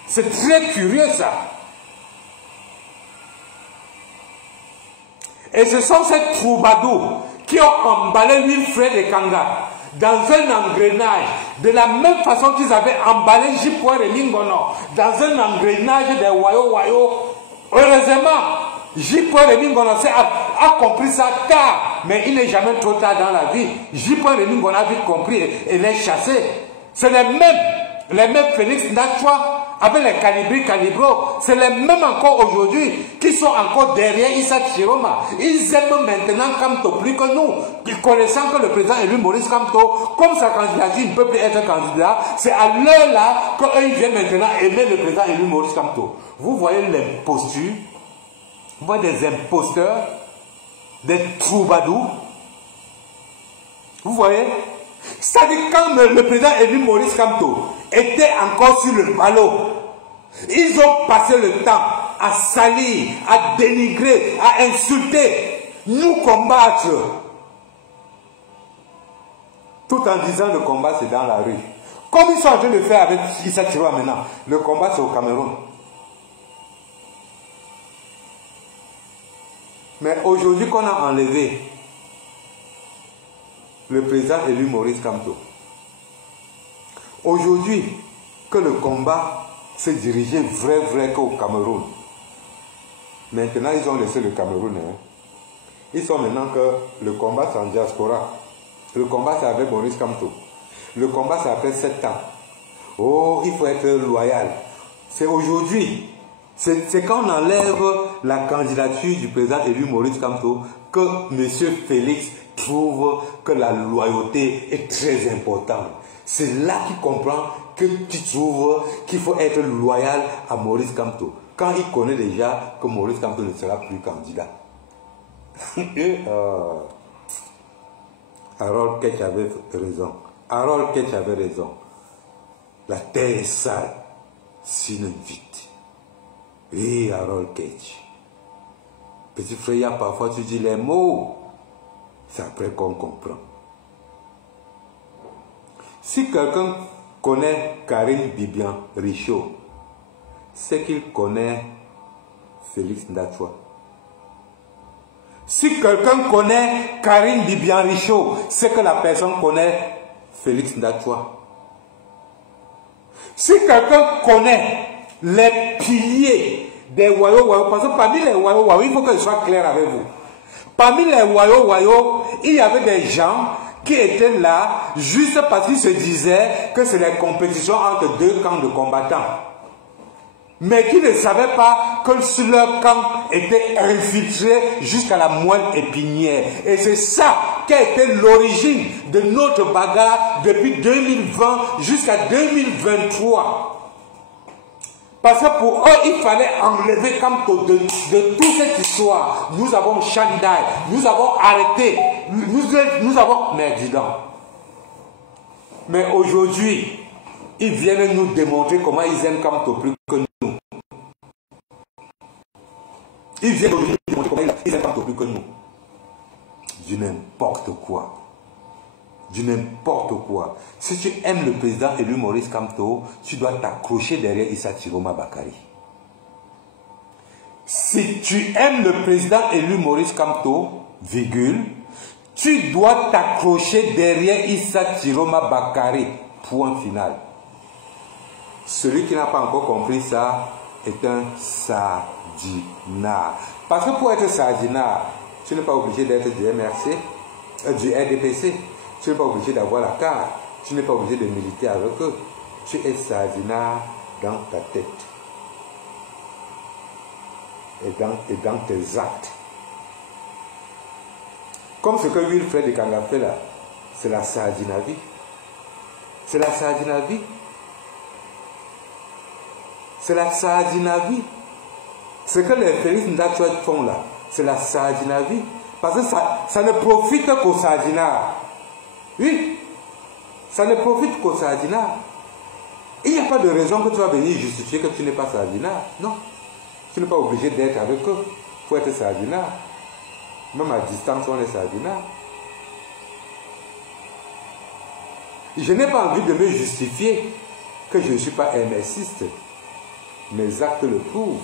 C'est très curieux ça. Et ce sont ces troubadours qui ont emballé Wilfred Kanga dans un engrenage, de la même façon qu'ils avaient emballé J. Remingono dans un engrenage des Wayo. Heureusement, J. Remingono a compris ça tard, mais il n'est jamais trop tard dans la vie. J. Remingono a vite compris et les chassé. C'est les mêmes Félix Ndachwa avec les calibros, c'est les mêmes encore aujourd'hui qui sont encore derrière Issa Chiroma. Ils aiment maintenant Kamto plus que nous, connaissant que le président élu Maurice Kamto, comme sa candidature ne peut plus être candidat, c'est à l'heure là qu'eux viennent maintenant aimer le président élu Maurice Kamto. Vous voyez l'imposture, vous voyez des imposteurs, des troubadours, vous voyez. C'est-à-dire quand le président élu Maurice Kamto était encore sur le ballot, ils ont passé le temps à salir, à dénigrer, à insulter, nous combattre. Tout en disant le combat c'est dans la rue. Comme ils sont en train de faire avec Issa Chiroma maintenant, le combat c'est au Cameroun. Mais aujourd'hui qu'on a enlevé le président élu Maurice Kamto, aujourd'hui que le combat s'est dirigé vrai qu'au Cameroun. Maintenant ils ont laissé le Cameroun. Ils sont maintenant que le combat c'est en diaspora. Le combat c'est avec Maurice Kamto. Le combat c'est après 7 ans. Oh, il faut être loyal. C'est aujourd'hui. C'est quand on enlève la candidature du président élu Maurice Kamto que M. Félix trouve que la loyauté est très importante. C'est là qu'il comprend que tu trouves qu'il faut être loyal à Maurice Kamto. Quand il connaît déjà que Maurice Kamto ne sera plus candidat. Harold Ketch avait raison. Harold Ketch avait raison. La terre est sale, sinon vite. Oui, Harold Ketch. Petit frère, parfois tu dis les mots. C'est après qu'on comprend. Si quelqu'un connaît Karine Bibian Richaud, c'est qu'il connaît Félix Ndachwa. Si quelqu'un connaît Karine Bibian Richaud, c'est que la personne connaît Félix Ndachwa. Si quelqu'un connaît les piliers des Wayo, parce que parmi les Wayo, il faut que je sois clair avec vous. Parmi les Wayo, il y avait des gens qui étaient là juste parce qu'ils se disaient que c'est les compétitions entre deux camps de combattants. Mais qui ne savaient pas que leur camp était infiltré jusqu'à la moelle épinière. Et c'est ça qui a été l'origine de notre bagarre depuis 2020 jusqu'à 2023. Parce que pour eux, il fallait enlever Kamto de toute cette histoire. Nous avons Shandai, nous avons arrêté, nous avons... Mais dis donc. Mais aujourd'hui, ils viennent nous démontrer comment ils aiment Kamto plus que nous. Ils viennent nous démontrer comment ils aiment Kamto plus que nous. Du n'importe quoi. Du n'importe quoi. Si tu aimes le président élu Maurice Kamto, tu dois t'accrocher derrière Issa Chiroma Bakari. Si tu aimes le président élu Maurice Kamto, virgule, tu dois t'accrocher derrière Issa Chiroma Bakari. Point final. Celui qui n'a pas encore compris ça est un sardinard. Parce que pour être sardinard, tu n'es pas obligé d'être du MRC, du RDPC. Tu n'es pas obligé d'avoir la carte. Tu n'es pas obligé de militer avec eux. Tu es sardinard dans ta tête. Et dans tes actes. Comme ce que Wilfred Ekanga fait là. C'est la sardinavie. C'est la sardinavie. C'est la sardinavie. Ce que les Félix Ndachwa font là, c'est la sardinavie. Parce que ça ne profite qu'aux sardinards. Oui, ça ne profite qu'aux sardinards. Il n'y a pas de raison que tu vas venir justifier que tu n'es pas sardinard. Non. Tu n'es pas obligé d'être avec eux pour être sardinard. Même à distance, on est sardinard. Je n'ai pas envie de me justifier que je ne suis pas MSiste. Mes actes le prouvent.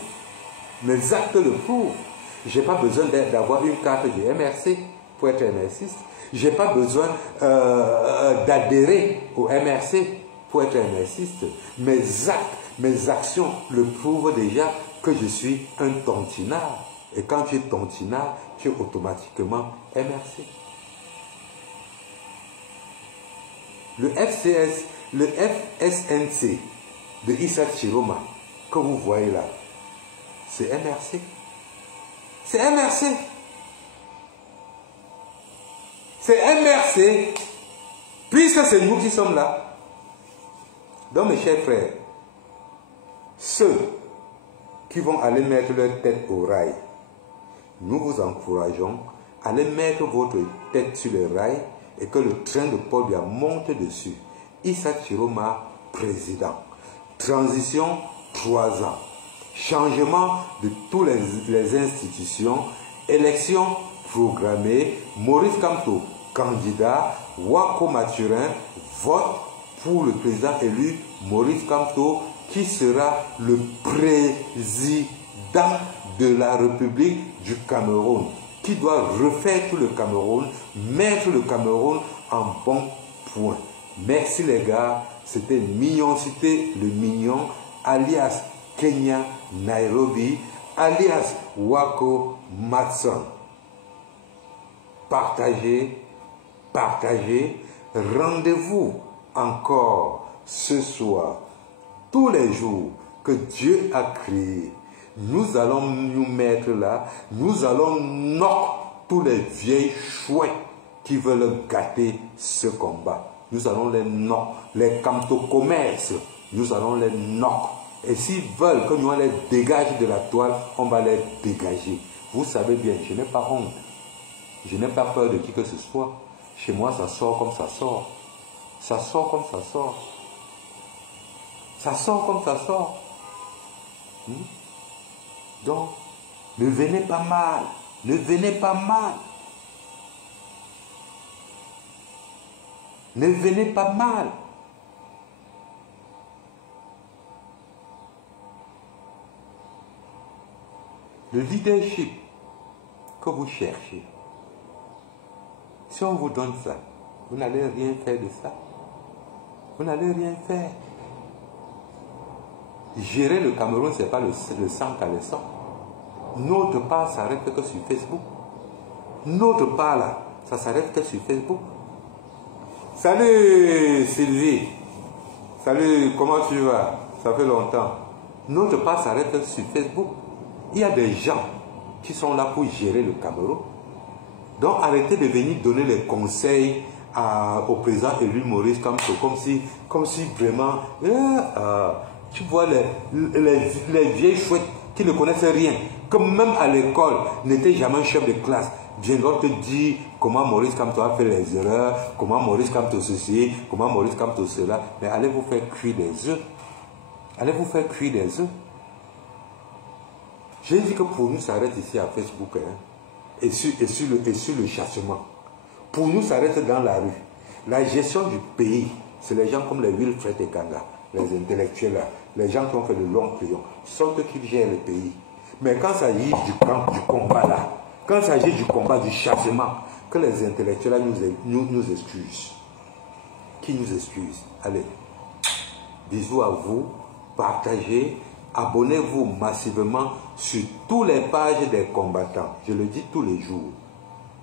Mes actes le prouvent. Je n'ai pas besoin d'avoir une carte du MRC pour être MRCiste. Je n'ai pas besoin d'adhérer au MRC pour être MRCiste. Mes actes, mes actions le prouvent déjà que je suis un tontinard. Et quand tu es tontinard, tu es automatiquement MRC. Le FSNC de Issa Chiroma, que vous voyez là, c'est MRC. C'est MRC. C'est MRC, puisque c'est nous qui sommes là. Donc mes chers frères, ceux qui vont aller mettre leur tête au rail, nous vous encourageons à aller mettre votre tête sur le rail et que le train de Paul Biya monte dessus. Issa Chiroma, président. Transition, 3 ans. Changement de toutes les institutions. Élection programmée. Maurice Kamto, candidat. Wako Mathurin, vote pour le président élu Maurice Kamto, qui sera le président de la République du Cameroun, qui doit refaire tout le Cameroun, mettre le Cameroun en bon point. Merci les gars, c'était Mignoncité le Mignon, alias Kenya Nairobi, alias Wako Matson. Partagez, partagez, rendez-vous encore ce soir, tous les jours que Dieu a créé. Nous allons nous mettre là, nous allons knock tous les vieilles chouettes qui veulent gâter ce combat. Nous allons les knock, les camto-commerces, nous allons les knock. Et s'ils veulent que nous les dégage de la toile, on va les dégager. Vous savez bien, je n'ai pas honte. Je n'ai pas peur de qui que ce soit. Chez moi, ça sort comme ça sort. Ça sort comme ça sort. Ça sort comme ça sort. Donc, ne venez pas mal. Ne venez pas mal. Ne venez pas mal. Le leadership que vous cherchez, si on vous donne ça, vous n'allez rien faire de ça. Vous n'allez rien faire. Gérer le Cameroun, ce n'est pas le sang qu'à le sang. Notre part s'arrête que sur Facebook. Notre part là, ça s'arrête que sur Facebook. Salut Sylvie. Salut, comment tu vas? Ça fait longtemps. Notre part s'arrête que sur Facebook. Il y a des gens qui sont là pour gérer le Cameroun. Donc arrêtez de venir donner les conseils au président élu Maurice Kamto, comme si vraiment, tu vois les vieilles chouettes qui ne connaissent rien, comme même à l'école, n'étaient jamais un chef de classe, viendront te dire comment Maurice Kamto a fait les erreurs, comment Maurice Kamto ceci, comment Maurice Kamto cela, mais allez vous faire cuire des œufs. Allez vous faire cuire des œufs. J'ai dit que pour nous, ça arrête ici à Facebook, hein, et sur le chassement. Pour nous, ça reste dans la rue. La gestion du pays, c'est les gens comme les Wilfred Ekanga, les intellectuels là, les gens qui ont fait le long crayon, sont eux qui gèrent le pays. Mais quand ça s'agit du combat là, quand ça s'agit du combat du chassement, que les intellectuels là nous excusent. Qui nous excuse? Allez, bisous à vous, partagez, abonnez-vous massivement sur toutes les pages des combattants. Je le dis tous les jours.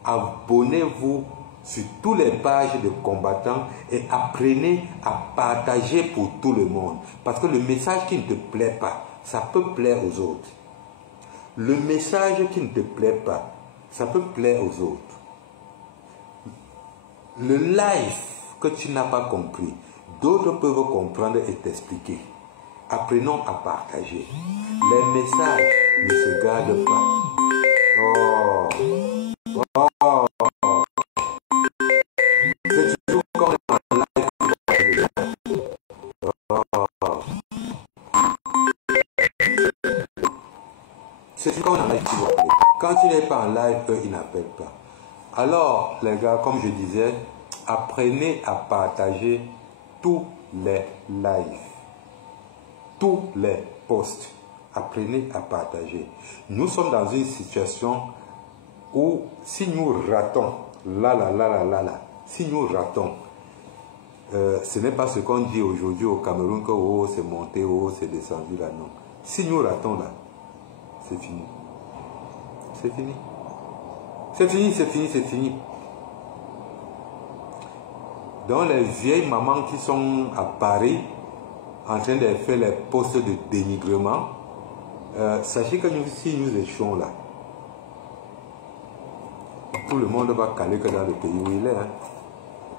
Abonnez-vous sur toutes les pages de combattants et apprenez à partager pour tout le monde. Parce que le message qui ne te plaît pas, ça peut plaire aux autres. Le message qui ne te plaît pas, ça peut plaire aux autres. Le live que tu n'as pas compris, d'autres peuvent comprendre et t'expliquer. Apprenons à partager. Les messages ne se gardent pas. Oh. Oh. C'est toujours quand on est en live. Oh. C'est toujours quand on est en live. Quand tu n'es pas en live, eux, ils n'appellent pas. Alors, les gars, comme je disais, apprenez à partager tous les lives. Tous les posts. Apprenez à partager. Nous sommes dans une situation où si nous ratons Si nous ratons, ce n'est pas ce qu'on dit aujourd'hui au Cameroun que oh, c'est monté, oh, c'est descendu là, non. Si nous ratons là, c'est fini. C'est fini. C'est fini, c'est fini, c'est fini. Donc les vieilles mamans qui sont à Paris en train de faire les postes de dénigrement, sachez que nous, si nous échouons là, tout le monde va caler que dans le pays où il est. Hein.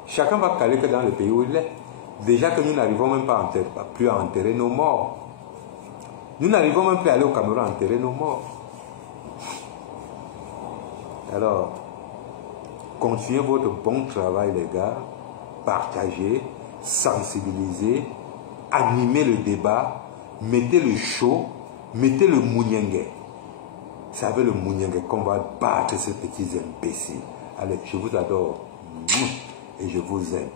Chacun va caler que dans le pays où il est. Déjà que nous n'arrivons même pas plus à enterrer nos morts. Nous n'arrivons même plus à aller au Cameroun à enterrer nos morts. Alors, continuez votre bon travail les gars. Partagez, sensibilisez, animez le débat, mettez le show, mettez le mouniengue. C'est avec le mouniengue qu'on va battre ces petits imbéciles. Allez, je vous adore et je vous aime.